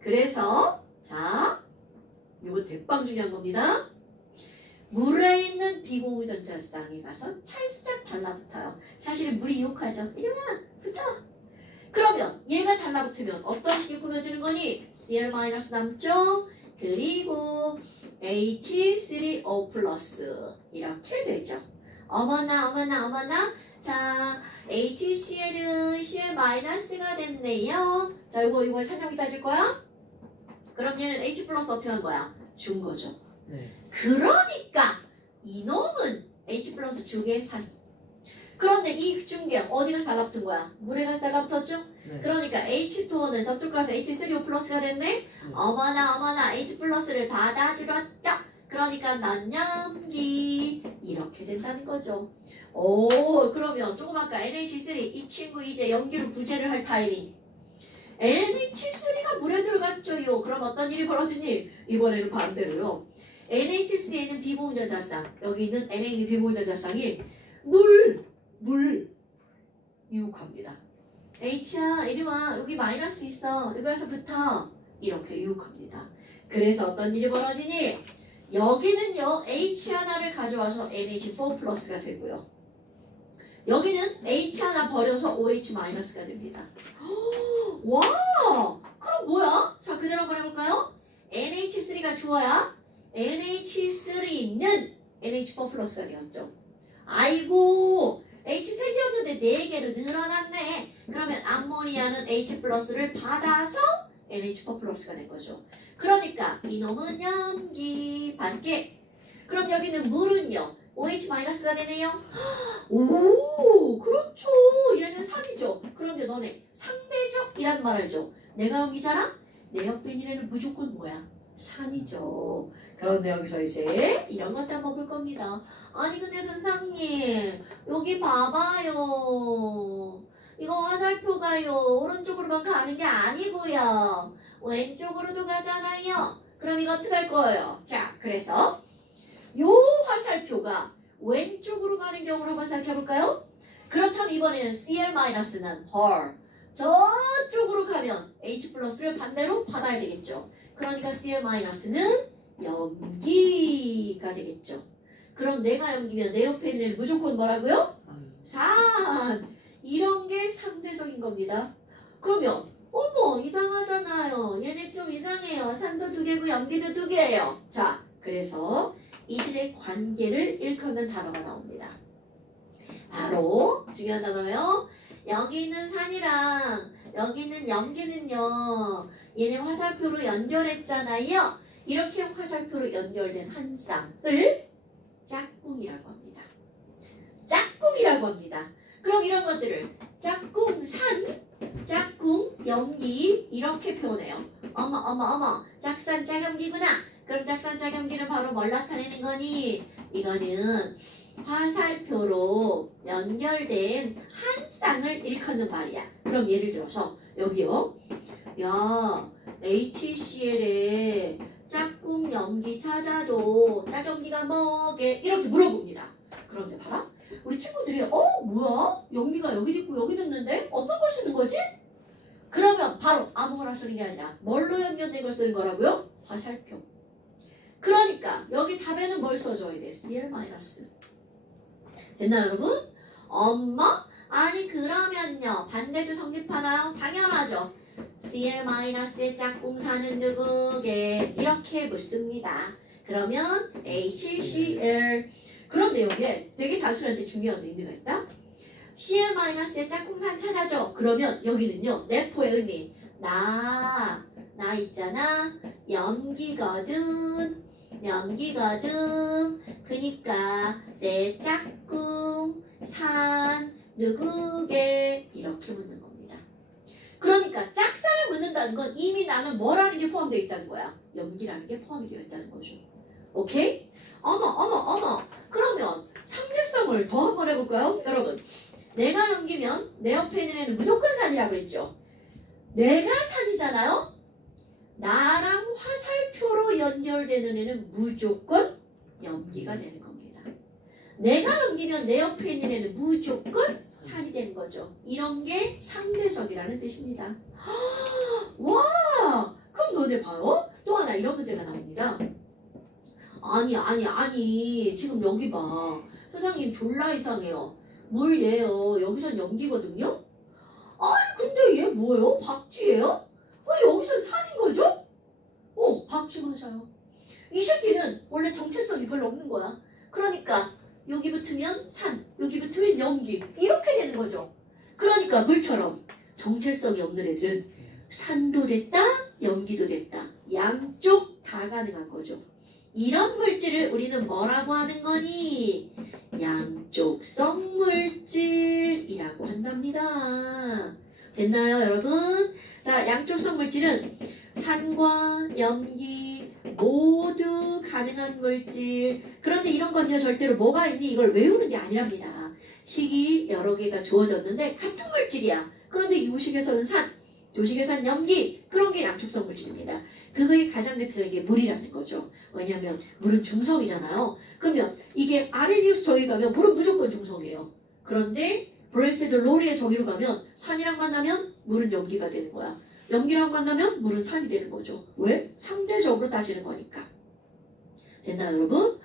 그래서 자, 이거 대빵 중요한 겁니다. 물에 있는 비공유전자쌍에 가서 찰싹 달라붙어요. 사실은 물이 유혹하죠. 이러면 붙어. 그러면 얘가 달라붙으면 어떤 식이 꾸며지는 거니? Cl- 남쪽 그리고 H3O 플러스 이렇게 되죠. 어머나 어머나 어머나. 자, HCl은 Cl-가 됐네요. 자, 이거 찬영이 따질 거야? 그럼 얘는 H 플러스 어떻게 한 거야? 준 거죠. 네. 그러니까 이놈은 H 플러스 중의 산. 그런데 이 중계 어디 가서 달라붙은 거야? 물에 가서 달라붙었죠? 네. 그러니까 H2O는 저쪽 가서 H3O 플러스가 됐네? 어머나 어머나 H 플러스를 받아주었죠? 그러니까 난 염기 이렇게 된다는 거죠. 오, 그러면 조금 아까 NH3 이 친구 이제 염기로 구제를 할 타이밍. NH3가 물에 들어갔죠요. 그럼 어떤 일이 벌어지니? 이번에는 반대로요. NH3에는 비공유전자쌍, 여기 있는 NA 비공유전자쌍이 물 유혹합니다. H야 이리 와. 여기 마이너스 있어. 여기서 붙어. 이렇게 유혹합니다. 그래서 어떤 일이 벌어지니? 여기는요 H 하나를 가져와서 NH4 플러스가 되고요. 여기는 H 하나 버려서 OH 마이너스가 됩니다. 와! 그럼 뭐야? 자, 그대로 한번 해볼까요? NH3가 주어야 NH3는 NH4 플러스가 되었죠. 아이고! H3개였는데 4개로 늘어났네. 그러면 암모니아는 H 플러스를 받아서 NH4 플러스가 된 거죠. 그러니까 이놈은 염기 받게. 그럼 여기는 물은요. OH 마이너스가 되네요. 오, 그렇죠. 얘는 산이죠. 그런데 너네 상대적이란 말 알죠? 내가 염기잖아? 내 옆에 있는 애는 무조건 뭐야? 산이죠. 그런데 여기서 이제 이런 것도 한번 볼 겁니다. 아니 근데 선생님 여기 봐봐요. 이거 화살표가요. 오른쪽으로만 가는 게 아니고요. 왼쪽으로도 가잖아요. 그럼 이거 어떻게 할 거예요? 자, 그래서 요 화살표가 왼쪽으로 가는 경우를 한번 생각해 볼까요? 그렇다면 이번에는 Cl-는 헐. 저쪽으로 가면 H 플러스를 반대로 받아야 되겠죠. 그러니까 Cl-는 염기가 되겠죠. 그럼 내가 염기면 내 옆에 있는 애는 무조건 뭐라고요? 산. 이런 게 상대적인 겁니다. 그러면 어머 이상하잖아요. 얘네 좀 이상해요. 산도 2개고 염기도 2개예요. 자, 그래서 이들의 관계를 일컫는 단어가 나옵니다. 바로 중요한 단어예요. 여기 있는 산이랑 여기 있는 염기는요. 얘네 화살표로 연결했잖아요. 이렇게 화살표로 연결된 한 쌍을 짝꿍이라고 합니다. 짝꿍이라고 합니다. 그럼 이런 것들을 짝꿍 산, 짝꿍 염기 이렇게 표현해요. 어머 짝산 짝염기구나. 그럼 짝산 짝염기는 바로 뭘 나타내는 거니? 이거는 화살표로 연결된 한 쌍을 일컫는 말이야. 그럼 예를 들어서 여기요. 야 HCl에 짝꿍 염기 찾아줘. 짝염기가 뭐게? 이렇게 물어봅니다. 그런데 봐라. 우리 친구들이 뭐야? 염기가 여기도 있고 여기도 있는데 어떤 걸 쓰는 거지? 그러면 바로 아무거나 쓰는 게 아니라 뭘로 연결된 걸 쓰는 거라고요? 화살표. 그러니까 여기 답에는 뭘 써줘야 돼? Cl 마이너스. 됐나요 여러분? 엄마? 아니 그러면요 반대도 성립하나요? 당연하죠. Cl 마이너스의 짝꿍사는 누구게? 이렇게 묻습니다. 그러면 HCl. 그런데 여기에 되게 단순한데 중요한 의미가 있다. Cl 마이너스의 짝꿍산 찾아줘. 그러면 여기는요 내포의 의미. 나 있잖아. 염기거든. 그니까 내 짝꿍 산 누구게? 이렇게 묻는 겁니다. 그러니까 짝사를 묻는다는 건 이미 나는 뭐라는 게 포함되어 있다는 거야. 염기라는 게 포함이 되어 있다는 거죠. 오케이? 어머. 그러면 상대성을 더 한번 해볼까요? 여러분 내가 염기면 내 옆에 있는 애는 무조건 산이라고 그랬죠. 내가 산이잖아요. 나랑 화살표로 연결되는 애는 무조건 염기가 되는 겁니다. 내가 염기면 내 옆에 있는 애는 무조건 산이 되는 거죠. 이런 게 상대적이라는 뜻입니다. 와! 그럼 너네 봐요. 또 하나 이런 문제가 나옵니다. 아니 지금 여기 봐. 선생님 졸라 이상해요. 물 얘요. 여기선 염기거든요. 아니 근데 얘 뭐예요? 박쥐예요? 왜 여기선 산인 거죠? 박쥐 맞아요. 이 새끼는 원래 정체성이 별로 없는 거야. 그러니까 여기 붙으면 산, 여기 붙으면 염기 이렇게 되는 거죠. 그러니까 물처럼 정체성이 없는 애들은 산도 됐다, 염기도 됐다. 양쪽 다 가능한 거죠. 이런 물질을 우리는 뭐라고 하는 거니? 양쪽성 물질이라고 한답니다. 됐나요, 여러분? 자, 양쪽성 물질은 산과 염기 모두 가능한 물질. 그런데 이런 건요, 절대로 뭐가 있니? 이걸 외우는 게 아니랍니다. 식이 여러 개가 주어졌는데 같은 물질이야. 그런데 이 우식에서는 산, 조식에서는 염기. 그런 게 양쪽성 물질입니다. 그거의 가장 대표적인 게 물이라는 거죠. 왜냐하면 물은 중성이잖아요. 그러면 이게 아레니우스 저기 가면 물은 무조건 중성이에요. 그런데 브레스드 로리의 저기로 가면 산이랑 만나면 물은 염기가 되는 거야. 염기랑 만나면 물은 산이 되는 거죠. 왜? 상대적으로 따지는 거니까. 됐나요 여러분?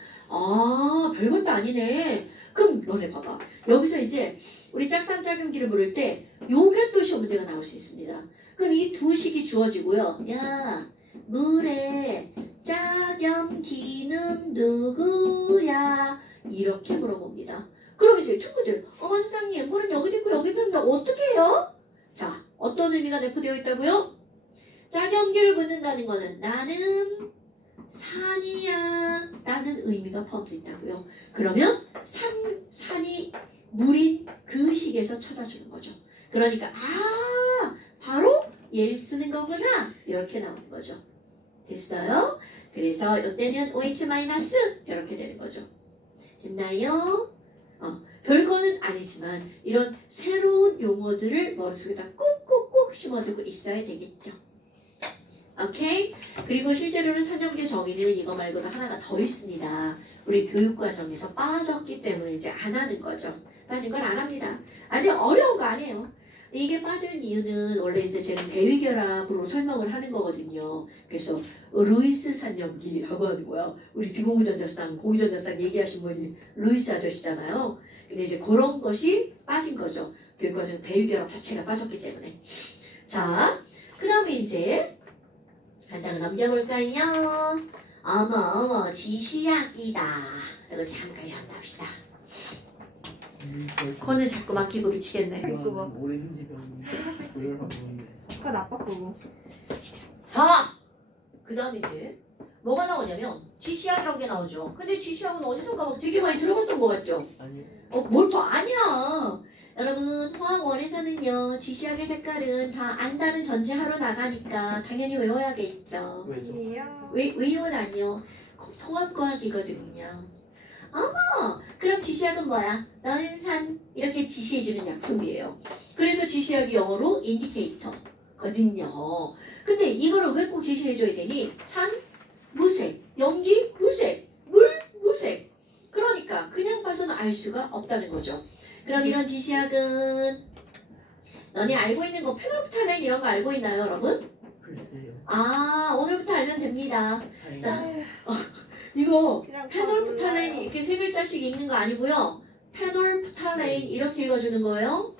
별것도 아니네. 그럼 너네 봐봐. 여기서 이제 우리 짝산 짝염기를 물을 때 요게 또 시험 문제가 나올 수 있습니다. 그럼 이 두 식이 주어지고요. 야, 물의 짝염기는 누구야? 이렇게 물어봅니다. 그럼 이제 친구들, 어머 세상에 물은 여기도 있고 여기도 있는데 어떻게 해요? 자, 어떤 의미가 내포되어 있다고요? 짝염기를 묻는다는 거는 나는 산이야 라는 의미가 포함되어 있다고요. 그러면 산이 물인 그 식에서 찾아주는 거죠. 그러니까 바로 얘를 쓰는 거구나 이렇게 나오는 거죠. 됐어요? 그래서 이때는 OH- 이렇게 되는 거죠. 됐나요? 별거는 아니지만 이런 새로운 용어들을 머릿속에다 꾹꾹꾹 심어두고 있어야 되겠죠. 오케이? 그리고 실제로는 산염기 정의는 이거 말고도 하나가 더 있습니다. 우리 교육과정에서 빠졌기 때문에 이제 안 하는 거죠. 빠진 건 안 합니다. 근데 어려운 거 아니에요. 이게 빠지는 이유는 원래 이제 제가 대위결합으로 설명을 하는 거거든요. 그래서 루이스 산염기라고 하는 거야. 우리 비공유전자상, 공유전자상 얘기하신 분이 루이스 아저씨잖아요. 근데 이제 그런 것이 빠진 거죠. 교육과정 대위결합 자체가 빠졌기 때문에. 자, 그 다음에 이제 한 장을 넘겨볼까요? 어머 지시약이다. 이거 잠깐 쉬었답시다. 코는 자꾸 막히고 미치겠네. 오렌지 병 고열하고 있네. 아까 나빠 보고. 자, 그 다음에 이제 뭐가 나오냐면 지시약이라는 게 나오죠. 근데 지시약은 어디선가 되게 많이 들어봤던 것 같죠? 아니요. 뭘 또 아니야. 여러분 화학원에서는요 지시약의 색깔은 다 안다는 전제하로 나가니까 당연히 외워야겠죠. 왜죠? 외워는 아니요. 통합과학이거든요. 어머, 그럼 지시약은 뭐야? 너는 산 이렇게 지시해주는 약품이에요. 그래서 지시약이 영어로 인디케이터거든요. 근데 이거를 왜 꼭 지시해줘야 되니? 산, 무색, 염기, 무색, 물, 무색. 그러니까 그냥 봐서는 알 수가 없다는 거죠. 그럼 이런 지시약은 너네 알고 있는 거 페놀프탈렌 이런 거 알고 있나요, 여러분? 글쎄요. 오늘부터 알면 됩니다. 다행이다. 이거 그냥 다 페놀프탈레인 몰라요. 이렇게 세 글자씩 읽는 거 아니고요. 페놀프탈레인 이렇게 읽어주는 거예요.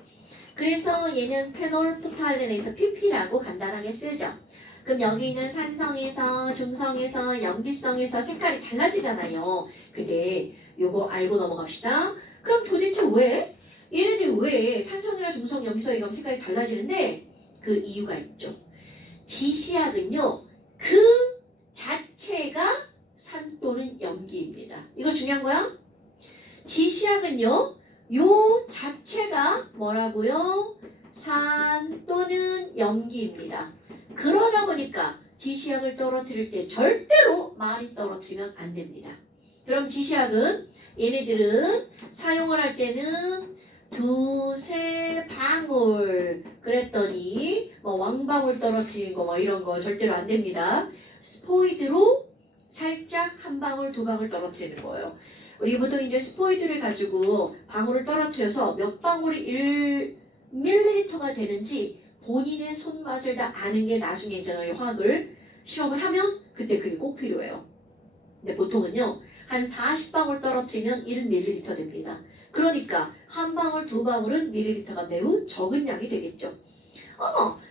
그래서 얘는 페놀프탈렌에서 pp라고 간단하게 쓰죠. 그럼 여기 있는 산성에서 중성에서 염기성에서 색깔이 달라지잖아요. 근데 요거 알고 넘어갑시다. 그럼 도대체 왜? 얘네들이 왜 산성이나 중성, 염기성이 가면 색깔이 달라지는데 그 이유가 있죠. 지시약은요. 그 자체가 산 또는 염기입니다. 이거 중요한 거야? 지시약은요. 요 자체가 뭐라고요? 산 또는 염기입니다. 그러다 보니까 지시약을 떨어뜨릴 때 절대로 많이 떨어뜨리면 안 됩니다. 그럼 지시약은 얘네들은 사용을 할 때는 두세 방울 그랬더니 뭐 왕방울 떨어뜨린 거 뭐 이런 거 절대로 안 됩니다. 스포이드로 살짝 한 방울 두 방울 떨어뜨리는 거예요. 우리 보통 이제 스포이드를 가지고 방울을 떨어뜨려서 몇 방울이 1ml가 되는지 본인의 손맛을 다 아는 게 나중에 이제 너희 화학을 시험을 하면 그때 그게 꼭 필요해요. 근데 보통은요 한 40방울 떨어뜨리면 1ml 됩니다. 그러니까 한 방울 두 방울은 밀리리터가 매우 적은 양이 되겠죠.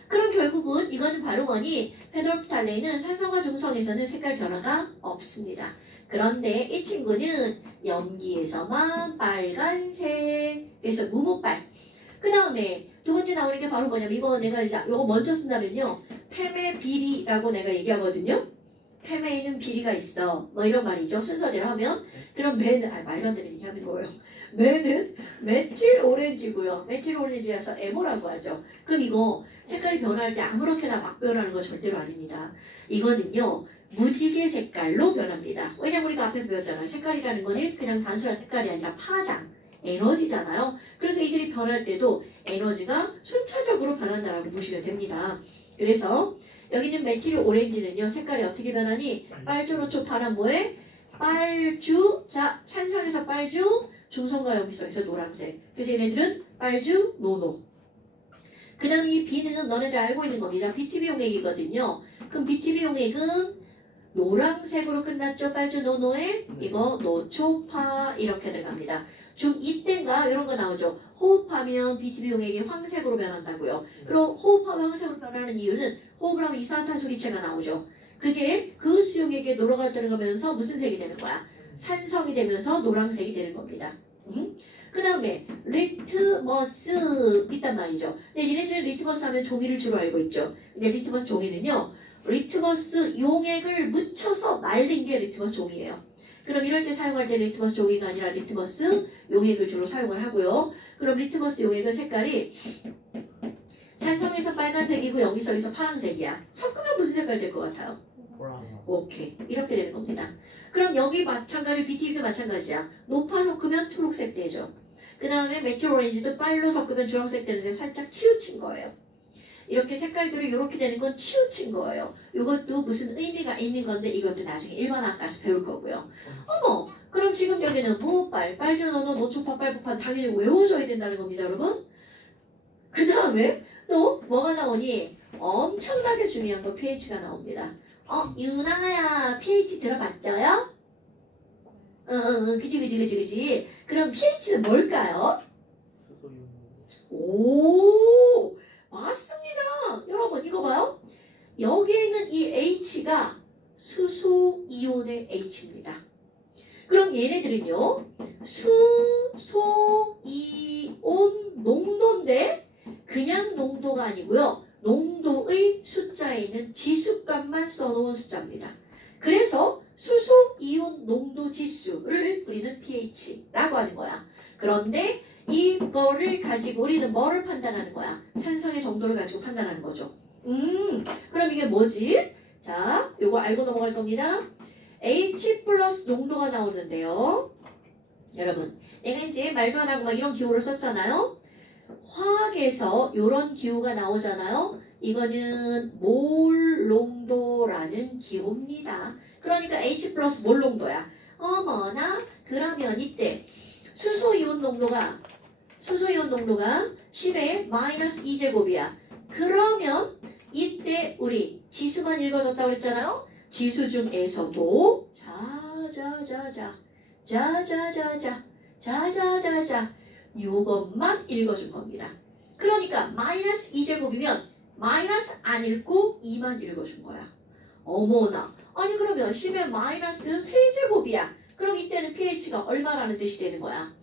그럼 결국은 이거는 바로 뭐니? 페놀프탈레인은 산성과 중성에서는 색깔 변화가 없습니다. 그런데 이 친구는 염기에서만 빨간색, 그래서 무모빨. 그 다음에 두 번째 나오는 게 바로 뭐냐면 이거 내가 이제 이거 먼저 쓴다면요. 팸의 비리라고 내가 얘기하거든요. 팸에는 비리가 있어. 뭐 이런 말이죠. 순서대로 하면. 그럼 매는, 말도 안 되는 얘기 하는 거예요. 매는 메틸 오렌지고요. 메틸 오렌지라서 에모라고 하죠. 그럼 이거 색깔이 변할 때 아무렇게나 막 변하는 거 절대로 아닙니다. 이거는요. 무지개 색깔로 변합니다. 왜냐면 우리가 앞에서 배웠잖아요. 색깔이라는 거는 그냥 단순한 색깔이 아니라 파장, 에너지잖아요. 그러니까 이들이 변할 때도 에너지가 순차적으로 변한다라고 보시면 됩니다. 그래서 여기 있는 메틸 오렌지는요. 색깔이 어떻게 변하니? 빨주노초 파란모에 빨주, 자 산성에서 빨주, 중성과 염기성에서 노란색. 그래서 얘네들은 빨주, 노노. 그 다음 이 B는 너네들 알고 있는 겁니다. BTB 용액이거든요. 그럼 BTB 용액은 노란색으로 끝났죠. 빨주, 노노에 이거 노초파 이렇게 들어갑니다. 중2 때인가 이런 거 나오죠. 호흡하면 BTB 용액이 황색으로 변한다고요. 그리고 호흡하면 황색으로 변하는 이유는 호흡을 하면 이산화탄소 기체가 나오죠. 그게 그 수용액에 노로가 들어가면서 무슨 색이 되는 거야? 산성이 되면서 노란색이 되는 겁니다. 그 다음에 리트머스 있단 말이죠. 근데 얘네들은 리트머스 하면 종이를 주로 알고 있죠. 근데 리트머스 종이는요. 리트머스 용액을 묻혀서 말린 게 리트머스 종이에요. 그럼 이럴 때 사용할 때 리트머스 종이가 아니라 리트머스 용액을 주로 사용을 하고요. 그럼 리트머스 용액은 색깔이 산성에서 빨간색이고 염기성에서 파란색이야. 섞으면 무슨 색깔 될 것 같아요? 오케이. 이렇게 되는 겁니다. 그럼 여기 마찬가지 BTB도 마찬가지야. 노파 섞으면 초록색 되죠. 그 다음에 메틸 오렌지도 빨로 섞으면 주황색 되는데 살짝 치우친 거예요. 이렇게 색깔들이 이렇게 되는 건 치우친 거예요. 이것도 무슨 의미가 있는 건데 이것도 나중에 일반학 가서 배울 거고요. 그럼 지금 여기는 무빨, 빨주노노, 노초파, 빨부판 당연히 외워줘야 된다는 겁니다, 여러분. 그 다음에 또 뭐가 나오니? 엄청나게 중요한 거 pH가 나옵니다. 유나야 pH 들어봤죠요? 그치. 그럼 pH는 뭘까요? 오, 맞습니다. 여러분 이거 봐요. 여기에 있는 이 H가 수소 이온의 H입니다. 그럼 얘네들은요. 수소 이온 농도인데 그냥 농도가 아니고요. 농도의 숫자에 있는 지수값만 써놓은 숫자입니다. 그래서 수소 이온 농도 지수를 우리는 pH라고 하는 거야. 그런데 이거를 가지고 우리는 뭐를 판단하는 거야? 산성의 정도를 가지고 판단하는 거죠. 그럼 이게 뭐지? 자, 요거 알고 넘어갈 겁니다. H 플러스 농도가 나오는데요. 여러분, 내가 이제 말도 안 하고 막 이런 기호를 썼잖아요. 화학에서 이런 기호가 나오잖아요. 이거는 몰 농도라는 기호입니다. 그러니까 H 플러스 몰 농도야. 어머나, 그러면 이때 수소이온 농도가 10의 마이너스 2제곱이야. 그러면 이때 우리 지수만 읽어줬다고 그랬잖아요. 지수 중에서도 자 자자자자 요것만 읽어준 겁니다. 그러니까 마이너스 2제곱이면 마이너스 안 읽고 2만 읽어준 거야. 어머나. 아니 그러면 10의 마이너스 3제곱이야. 그럼 이때는 pH가 얼마라는 뜻이 되는 거야?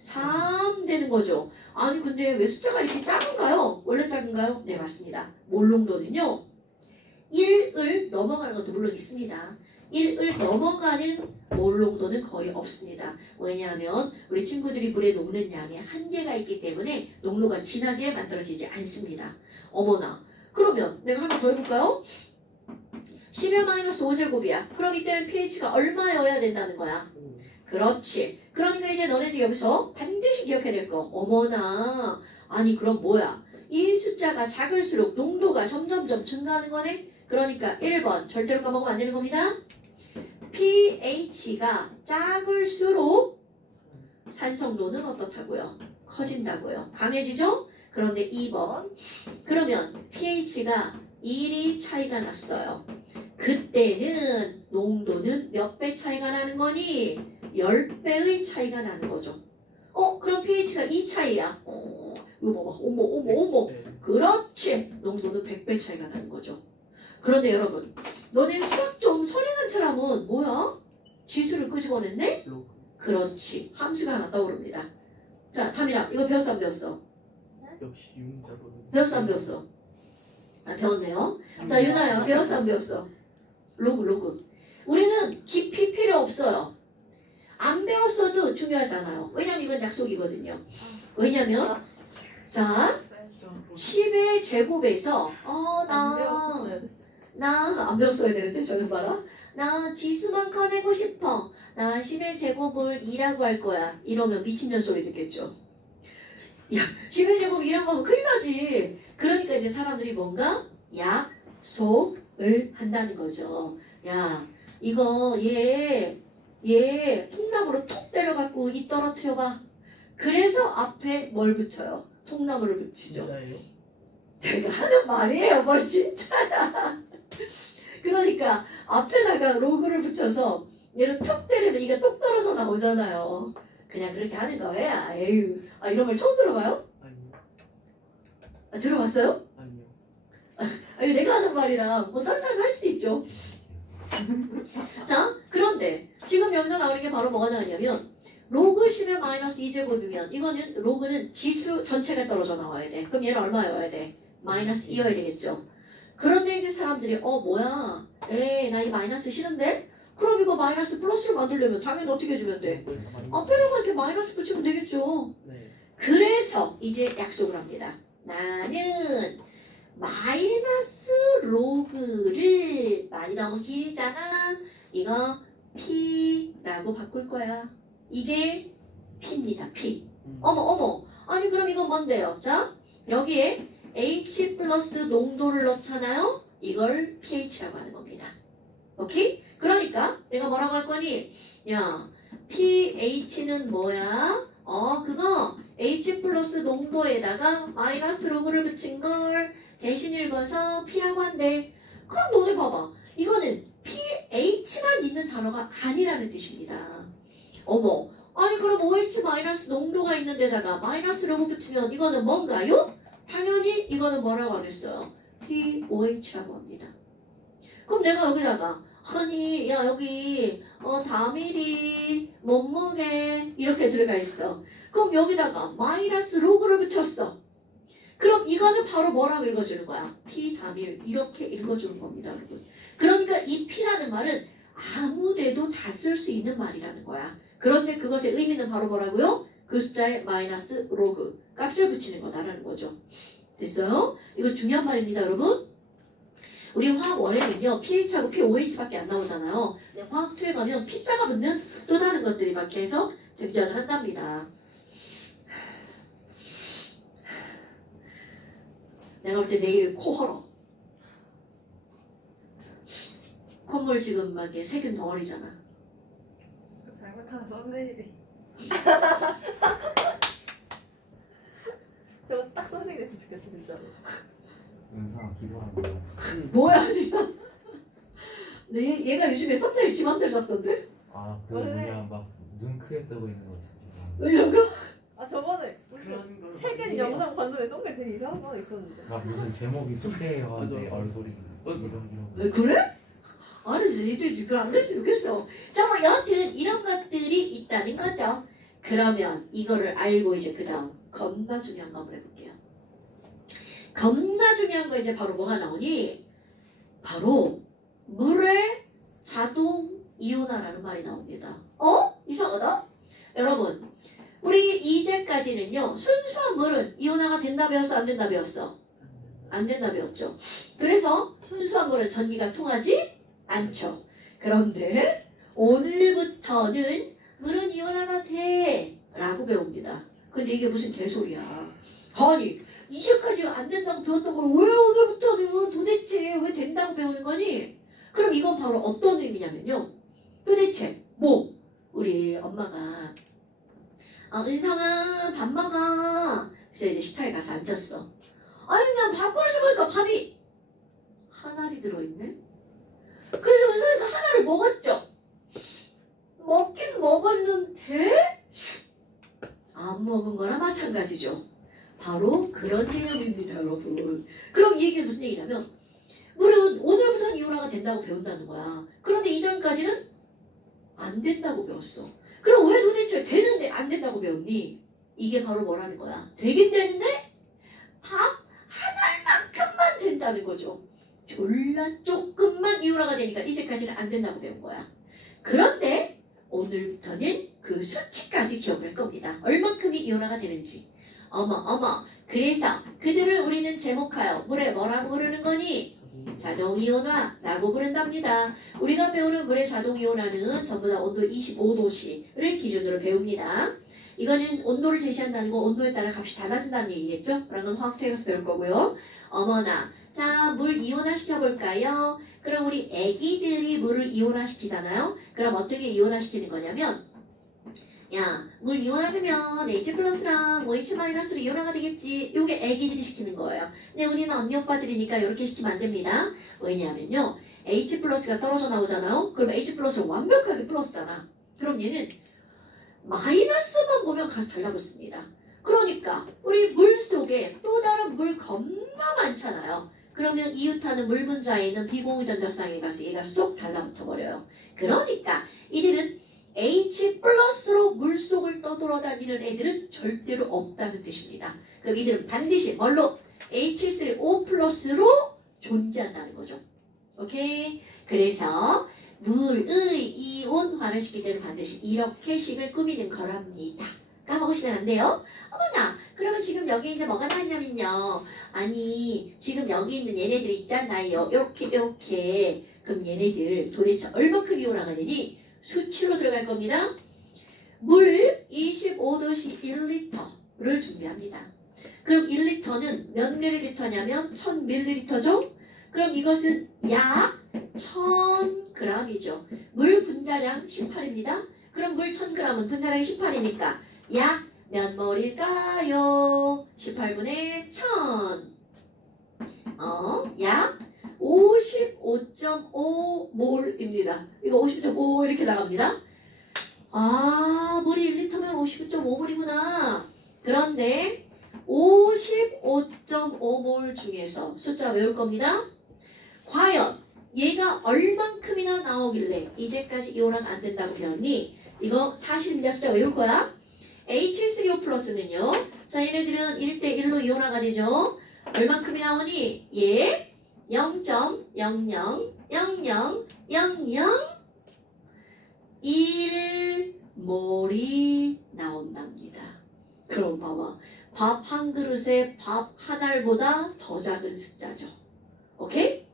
3 되는 거죠. 아니 근데 왜 숫자가 이렇게 작은가요? 원래 작은가요? 네 맞습니다. 몰롱도는요 1을 넘어가는 것도 물론 있습니다. 1을 넘어가는 몰롱도는 거의 없습니다. 왜냐하면 우리 친구들이 물에 녹는 양에 한계가 있기 때문에 농도가 진하게 만들어지지 않습니다. 어머나. 그러면 내가 하나 더 해볼까요? 10의 마이너스 5제곱이야. 그럼 이때는 pH가 얼마여야 된다는 거야? 그렇지. 그러니까 이제 너네들 여기서 반드시 기억해야 될 거. 어머나. 아니 그럼 뭐야? 이 숫자가 작을수록 농도가 점점점 증가하는 거네? 그러니까 1번 절대로 까먹으면 안 되는 겁니다. pH가 작을수록 산성도는 어떻다고요? 커진다고요. 강해지죠? 그런데 2번 그러면 pH가 1이 차이가 났어요. 그때는 농도는 몇 배 차이가 나는 거니? 10배의 차이가 나는 거죠. 그럼 pH가 2 차이야. 이거 봐봐. 어머. 네. 그렇지. 농도는 100배 차이가 나는 거죠. 그런데 여러분, 너네 수학 좀 선행한 사람은 뭐야? 지수를 끄집어냈네? 로그. 그렇지. 함수가 하나 떠오릅니다. 자, 타미라, 이거 배웠어 안 배웠어? 역시 융자로. 배웠어 안 배웠어? 아, 배웠네요. 자, 유나야, 배웠어 안 배웠어? 로그. 우리는 깊이 필요 없어요. 안 배웠어도 중요하잖아요. 왜냐면 이건 약속이거든요. 왜냐면 자, 10의 제곱에서 안 배웠어요. 나 안 배웠어야 되는데 저는 봐라. 나 지수만 커내고 싶어. 나 10의 제곱을 2라고 할 거야. 이러면 미친년 소리 듣겠죠. 야, 10의 제곱 이런 거면 큰일 나지. 그러니까 이제 사람들이 뭔가 약속을 한다는 거죠. 야, 이거 얘 통나무로 톡 때려갖고 이 떨어뜨려봐. 그래서 앞에 뭘 붙여요? 통나무를 붙이죠. 진짜예요? 내가 하는 말이에요. 뭘 진짜야. 그러니까 앞에다가 로그를 붙여서 얘를 툭 때리면 이가 똑 떨어져 나오잖아요. 그냥 그렇게 하는 거야. 에휴. 아, 이런 말 처음 들어봐요? 아니요. 아, 들어봤어요? 아니요. 아, 이거 내가 하는 말이라 뭐 다른 사람이 할 수도 있죠. 자, 그런데 지금 여기서 나오는 게 바로 뭐가 나오냐면 로그 10의 마이너스 2제곱이면 이거는 로그는 지수 전체가 떨어져 나와야 돼. 그럼 얘는 얼마여야 돼? 마이너스 2여야 되겠죠. 그런데 이제 사람들이 뭐야? 에이 나 이 마이너스 싫은데? 그럼 이거 마이너스 플러스로 만들려면 당연히 어떻게 해주면 돼? 앞에다가 이렇게 마이너스 붙이면 되겠죠. 네. 그래서 이제 약속을 합니다. 나는 마이너스 로그를 많이 너무 길잖아. 이거 P라고 바꿀 거야. 이게 P입니다. P. 어머. 아니 그럼 이건 뭔데요? 자 여기에 H 플러스 농도를 넣잖아요. 이걸 pH라고 하는 겁니다. 오케이? 그러니까 내가 뭐라고 할 거니? 야 pH는 뭐야? 그거 H 플러스 농도에다가 마이너스 로그를 붙인 걸 대신 읽어서 P라고 한대. 그럼 너네 봐봐. 이거는 pH만 있는 단어가 아니라는 뜻입니다. 어머. 아니 그럼 OH 마이너스 농도가 있는 데다가 마이너스 로그 붙이면 이거는 뭔가요? 당연히 이거는 뭐라고 하겠어요? POH라고 합니다. 그럼 내가 여기다가 아니 야 여기 다밀이 몸무게 이렇게 들어가 있어. 그럼 여기다가 마이너스 로그를 붙였어. 그럼 이거는 바로 뭐라고 읽어주는 거야? P 다밀 이렇게 읽어주는 겁니다, 여러분. 그러니까 이 P라는 말은 아무데도 다 쓸 수 있는 말이라는 거야. 그런데 그것의 의미는 바로 뭐라고요? 그 숫자에 마이너스 로그 값을 붙이는 거다라는 거죠. 됐어요? 이거 중요한 말입니다, 여러분. 우리 화학 원에는요 pH하고 pOH밖에 안 나오잖아요. 근데 화학2에 가면 P자가 붙는 또 다른 것들이 막 해서 등장을 한답니다. 내가 볼 때 내일 코 헐어. 콧물 지금 막 이게 세균 덩어리잖아. 잘못한 썸네일이. 저거 딱 선생님 됐으면 좋겠다 진짜로. 은상아 기도하는 거. 뭐야 지금? 근데 얘가 요즘에 썸네일 지 맘대로 잡던데? 아그 원래- 뭐냐 막 눈 크게 뜨고 있는 거 이런 거? 아 저번에 무슨 그런 걸 최근 많이 영상 봤는데 정말 되게 이상한 거 하나 있었는데. 막 무슨 제목이 숙제와 내 맞아. 얼굴이 맞아. 이런 왜 그래? 알았어. 이들 그걸 안 그랬으면 좋겠어. 자, 뭐 여하튼 이런 것들이 있다는 거죠. 그러면 이거를 알고 이제 그 다음 겁나 중요한 거 한번 해볼게요. 겁나 중요한 거 이제 바로 뭐가 나오니? 바로 물의 자동 이온화라는 말이 나옵니다. 이상하다? 여러분, 우리 이제까지는요 순수한 물은 이온화가 된다 배웠어? 안 된다 배웠어? 안 된다 배웠죠. 그래서 순수한 물은 전기가 통하지 않죠. 그런데 오늘부터는 물은 이온화가 돼 라고 배웁니다. 근데 이게 무슨 개소리야. 아니 이제까지 안 된다고 배웠던 걸 왜 오늘부터는 도대체 왜 된다고 배우는 거니? 그럼 이건 바로 어떤 의미냐면요. 도대체 뭐 우리 엄마가 은성아 밥 먹어. 그래서 이제 식탁에 가서 앉았어. 아니 난 밥그릇을 보니까 밥이 한 알이 들어있네. 그래서 은성이가 하나를 먹었죠. 먹긴 먹었는데 안 먹은 거나 마찬가지죠. 바로 그런 개념입니다, 여러분. 그럼 이 얘기는 무슨 얘기냐면 물은 오늘부터는 이온화가 된다고 배운다는 거야. 그런데 이전까지는 안 된다고 배웠어. 그럼 왜 도대체 되는데 안 된다고 배웠니? 이게 바로 뭐라는 거야? 되긴 되는데 밥 한 알만큼만 된다는 거죠. 졸라 조금만 이온화가 되니까 이제까지는 안 된다고 배운 거야. 그런데 오늘부터는 그 수치까지 기억을 할 겁니다. 얼만큼이 이온화가 되는지. 어머. 그래서 그들을 우리는 제목하여 물에 뭐라고 부르는 거니? 자동이온화라고 부른답니다. 우리가 배우는 물의 자동이온화는 전부 다 온도 25도씨를 기준으로 배웁니다. 이거는 온도를 제시한다는 거 온도에 따라 값이 달라진다는 얘기겠죠? 그런 건 화학책에서 배울 거고요. 어머나. 자, 물 이온화 시켜볼까요? 그럼 우리 애기들이 물을 이온화 시키잖아요? 그럼 어떻게 이온화 시키는 거냐면 야, 물 이온화되면 H 플러스랑 OH 마이너스로 이온화가 되겠지. 요게 애기들이 시키는 거예요. 근데 우리는 언니 오빠들이니까 이렇게 시키면 안 됩니다. 왜냐하면요. H 플러스가 떨어져 나오잖아요. 그럼 H 플러스를 완벽하게 풀었잖아. 그럼 얘는 마이너스만 보면 가서 달라붙습니다. 그러니까 우리 물 속에 또 다른 물 겁나 많잖아요. 그러면 이웃하는 물 분자에 있는 비공유전자쌍에 가서 얘가 쏙 달라붙어 버려요. 그러니까 이들은 H 플러스로 물속을 떠돌아다니는 애들은 절대로 없다는 뜻입니다. 그럼 이들은 반드시 뭘로? H3O 플러스로 존재한다는 거죠. 오케이? 그래서 물의 이온화를 시킬 때는 반드시 이렇게 식을 꾸미는 거랍니다. 까먹으시면 안 돼요. 어머나, 그러면 지금 여기 이제 뭐가 나냐면요. 아니, 지금 여기 있는 얘네들 있잖아요. 요렇게. 그럼 얘네들 도대체 얼마큼 이온화가 되니? 수치로 들어갈 겁니다. 물 25도씨 1리터를 준비합니다. 그럼 1리터는 몇 밀리리터냐면 1000밀리리터죠? 그럼 이것은 약 1000g이죠. 물 분자량 18입니다. 그럼 물 1000g은 분자량이 18이니까 약 몇 몰일까요? 18분의 1000. 약 55.5몰입니다. 이거 50.5 이렇게 나갑니다. 아, 물이 1리터면 59.5몰이구나. 그런데 55.5몰 중에서 숫자 외울 겁니다. 과연 얘가 얼만큼이나 나오길래 이제까지 이온화가 안 된다고 배웠니? 이거 사실입니다. 숫자 외울 거야. H3O 플러스는요. 자, 얘네들은 1대1로 이온화가 되죠. 얼만큼이 나오니? 예. 0.0000001몰이 나온답니다. 그럼 봐봐. 밥 한 그릇에 밥 한 알보다 더 작은 숫자죠. 오케이?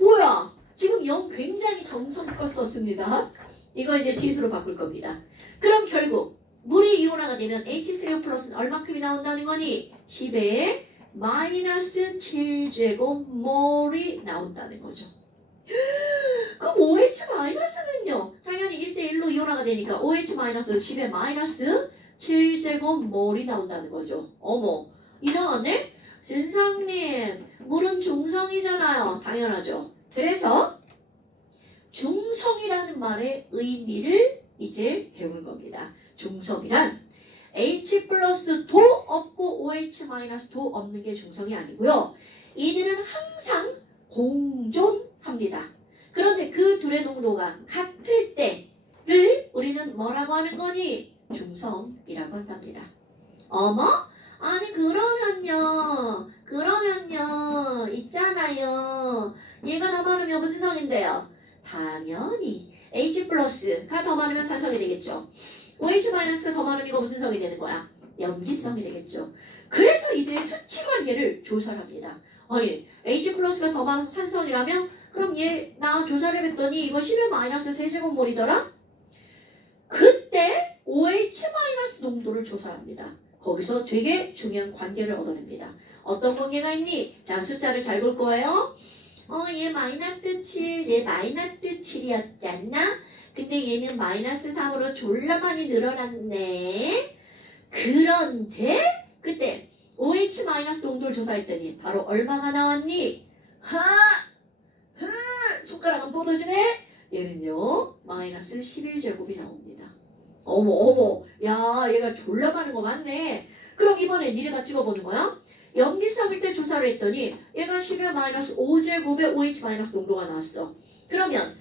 뭐야? 지금 0 굉장히 정성껏 썼습니다. 이거 이제 지수로 바꿀 겁니다. 그럼 결국 물이 이온화가 되면 H3O 플러스는 얼마큼이 나온다는 거니? 10에 마이너스 7제곱몰이 나온다는 거죠. 그럼 OH 마이너스는요? 당연히 1대1로 이온화가 되니까 OH 마이너스 10에 마이너스 7제곱몰이 나온다는 거죠. 어머, 이상하네? 선생님, 물은 중성이잖아요. 당연하죠. 그래서 중성이라는 말의 의미를 이제 배울 겁니다. 중성이란 H 플러스 도 없고 OH 마이너스 도 없는 게 중성이 아니고요. 이들은 항상 공존합니다. 그런데 그 둘의 농도가 같을 때를 우리는 뭐라고 하는 거니? 중성이라고 한답니다. 어머? 아니 그러면요 있잖아요. 얘가 더 많으면 무슨 성인데요? 당연히 H 플러스가 더 많으면 산성이 되겠죠. OH 마이너스가 더 많으면 이거 무슨 성이 되는 거야? 염기성이 되겠죠. 그래서 이들의 수치 관계를 조사를 합니다. 아니 H 플러스가 더 많아서 산성이라면 그럼 얘 나 조사를 했더니 이거 10의 마이너스 세제곱몰이더라? 그때 OH 마이너스 농도를 조사합니다. 거기서 되게 중요한 관계를 얻어냅니다. 어떤 관계가 있니? 자, 숫자를 잘 볼 거예요. 얘 마이너스 7, 얘 마이너스 7이었잖아? 근데 얘는 마이너스 3으로 졸라 많이 늘어났네. 그런데 그때 OH 마이너스 농도를 조사했더니 바로 얼마가 나왔니? 손가락은 뻗어지네? 얘는요 마이너스 11제곱이 나옵니다. 어머 야 얘가 졸라 많은 거 맞네. 그럼 이번에 니네가 찍어보는 거야. 염기성일 때 조사를 했더니 얘가 10의 마이너스 5제곱의 OH 마이너스 농도가 나왔어. 그러면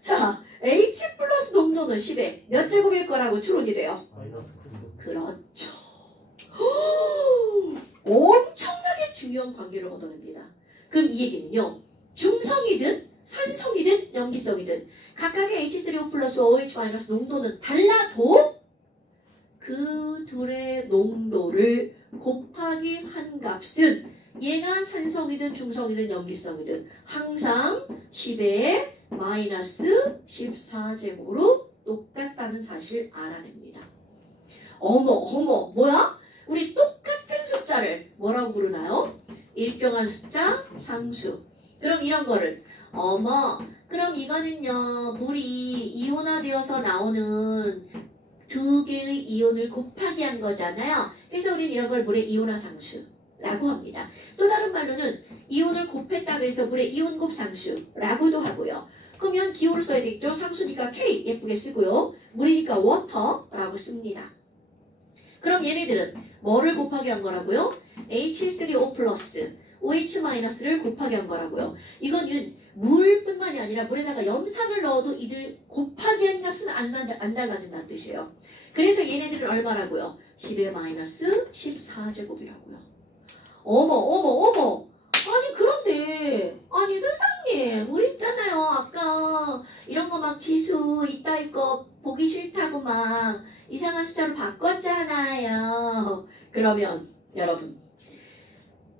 자 H 플러스 농도는 10의 몇 제곱일 거라고 추론이 돼요? 마이너스 크수. 그렇죠. 엄청나게 중요한 관계를 얻어냅니다. 그럼 이 얘기는요. 중성이든 산성이든 염기성이든 각각의 H3O 플러스 OH 마이너스 농도는 달라도 그 둘의 농도를 곱하기 한 값은 얘가 산성이든 중성이든 염기성이든 항상 10의 마이너스 14제곱으로 똑같다는 사실을 알아냅니다. 어머 뭐야? 우리 똑같은 숫자를 뭐라고 부르나요? 일정한 숫자 상수. 그럼 이런 거를 그럼 이거는요 물이 이온화되어서 나오는 두 개의 이온을 곱하기 한 거잖아요. 그래서 우리는 이런 걸 물의 이온화 상수라고 합니다. 또 다른 말로는 이온을 곱했다 그래서 물의 이온 곱 상수라고도 하고요. 그러면 기호를 써야 되겠죠. 상수니까 K 예쁘게 쓰고요. 물이니까 워터라고 씁니다. 그럼 얘네들은 뭐를 곱하기 한 거라고요? H3O 플러스 OH-를 곱하기 한 거라고요. 이건 물뿐만이 아니라 물에다가 염산을 넣어도 이들 곱하기 한 값은 안 달라진다는 뜻이에요. 그래서 얘네들은 얼마라고요? 10의 마이너스 14제곱이라고요. 어머 아니 그런데 아니 선생님 우리 있잖아요 아까 이런 거 막 지수 이따위 거 보기 싫다고 막 이상한 숫자로 바꿨잖아요. 그러면 여러분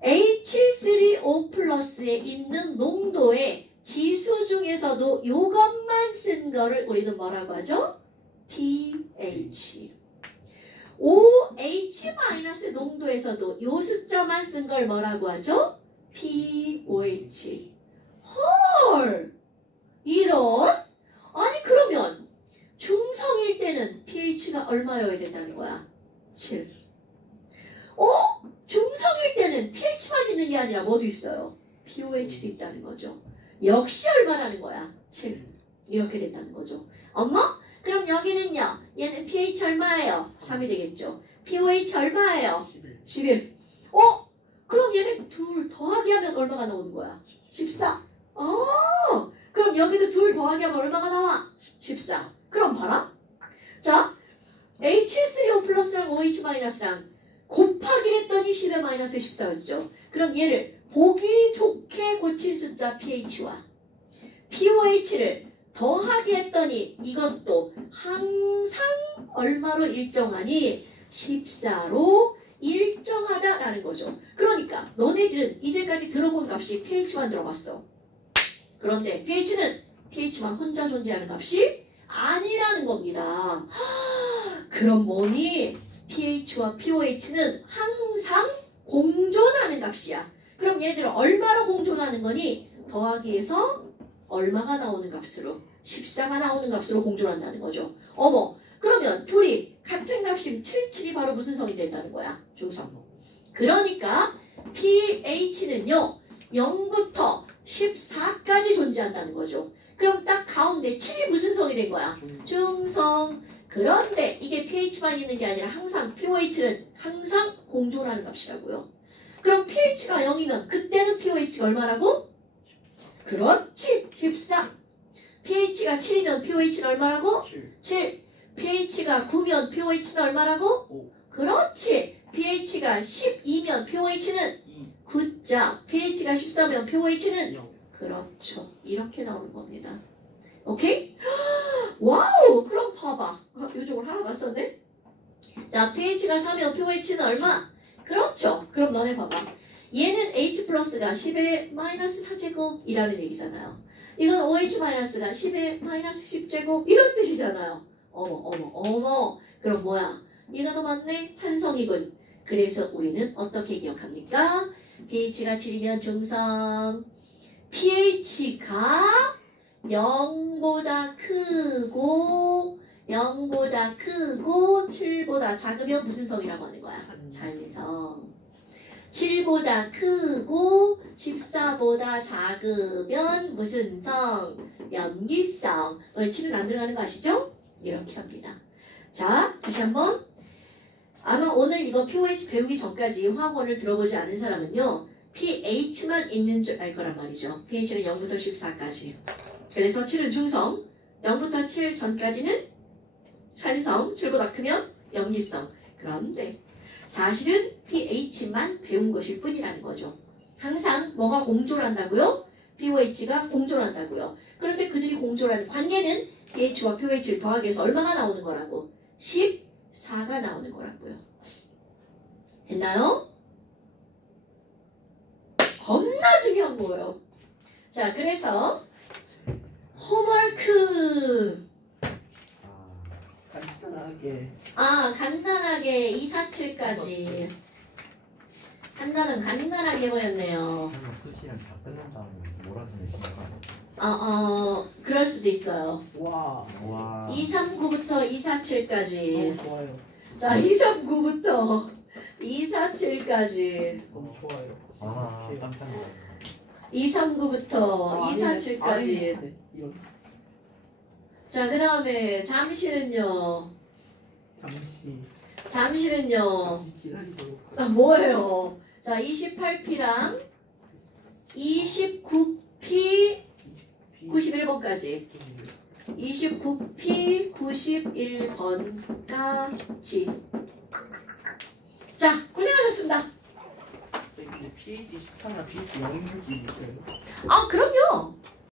H3O 플러스에 있는 농도의 지수 중에서도 이것만 쓴 거를 우리는 뭐라고 하죠? pH. OH 마이너스 농도에서도 이 숫자만 쓴 걸 뭐라고 하죠? POH. 헐! 이런? 아니 그러면 중성일 때는 pH가 얼마여야 된다는 거야? 7. 중성일 때는 pH만 있는 게 아니라 뭐도 있어요? POH도 있다는 거죠. 역시 얼마라는 거야? 7. 이렇게 된다는 거죠. 엄마? 그럼 여기는요. 얘는 pH 얼마예요? 3이 되겠죠. POH 얼마예요? 11. 그럼 얘네 둘 더하기 하면 얼마가 나오는 거야? 14. 그럼 여기도 둘 더하기 하면 얼마가 나와? 14. 그럼 봐라. 자, H3O 플러스랑 OH 마이너스랑 곱하기 했더니 10의 마이너스 14였죠. 그럼 얘를 보기 좋게 고친 숫자 pH와 POH를 더하기 했더니 이것도 항상 얼마로 일정하니? 14로 일정하다라는 거죠. 그러니까 너네들은 이제까지 들어본 값이 pH만 들어봤어. 그런데 pH만 혼자 존재하는 값이 아니라는 겁니다. 그럼 뭐니? pH와 POH는 항상 공존하는 값이야. 그럼 얘들은 얼마로 공존하는 거니? 더하기해서 얼마가 나오는 값으로? 14가 나오는 값으로 공존한다는 거죠. 그러면 둘이 같은 값이면 77이 바로 무슨 성이 된다는 거야? 중성. 그러니까 pH는요 0부터 14까지 존재한다는 거죠. 그럼 딱 가운데 7이 무슨 성이 된 거야? 중 중성. 그런데 이게 pH만 있는 게 아니라 항상 pOH는 항상 공존하는 값이라고요. 그럼 pH가 0이면 그때는 pOH가 얼마라고? 그렇지. 14. pH가 7이면 pOH는 얼마라고? 7 7. pH가 9면 pOH는 얼마라고? 5 그렇지. pH가 12면 pOH는 2 9자. pH가 14면 pOH는 0 그렇죠. 이렇게 나오는 겁니다. 오케이? 와우! 그럼 봐봐. 요쪽을 하나 더 썼네? 자, pH가 4면 pOH는 얼마? 그렇죠. 그럼 너네 봐봐. 얘는 H 플러스가 10의 마이너스 4제곱이라는 얘기잖아요. 이건 OH 마이너스가 10의 마이너스 10제곱 이런 뜻이잖아요. 어머. 그럼 뭐야? 얘가 더 많네? 산성이군. 그래서 우리는 어떻게 기억합니까? pH가 7이면 중성. pH가 0보다 크고 7보다 작으면 무슨 성이라고 하는 거야? 산성. 7보다 크고 14보다 작으면 무슨 성? 염기성. 너네 7은 안 들어가는 거 아시죠? 이렇게 합니다. 자, 다시 한번. 아마 오늘 이거 pOH 배우기 전까지 화학원을 들어보지 않은 사람은요. pH만 있는 줄 알 거란 말이죠. pH는 0부터 14까지. 그래서 7은 중성, 0부터 7 전까지는 산성, 7보다 크면 염기성. 그런데 사실은 pH만 배운 것일 뿐이라는 거죠. 항상 뭐가 공존한다고요? pOH가 공존한다고요. 그런데 그들이 공존하는 관계는 pH와 pOH를 더하기해서 얼마가 나오는 거라고? 14가 나오는 거라고요. 됐나요? 겁나 중요한 거예요. 자, 그래서 홈워크. 간단하게 간단하게 2, 4, 7까지. 간단하게 해버렸네요. 설마 수시랑 다 끝난 다음에 몰아서 내시니까. 그럴 수도 있어요. 와 와. 2, 3, 9부터 2, 4, 7까지. 너무 좋아요 자, 2, 3, 9부터 2, 4, 7까지. 너무 좋아요 깜짝 놀랐네. 2, 3, 9부터 2, 4, 7까지. 이런 자, 그 다음에 잠시는요. 잠시 기다리도록 뭐예요? 자, 28P랑 29P 91번까지. 29P 91번까지. 자, 고생하셨습니다. 선생님 pH 14나 pH 0인지 있어요? 그럼요.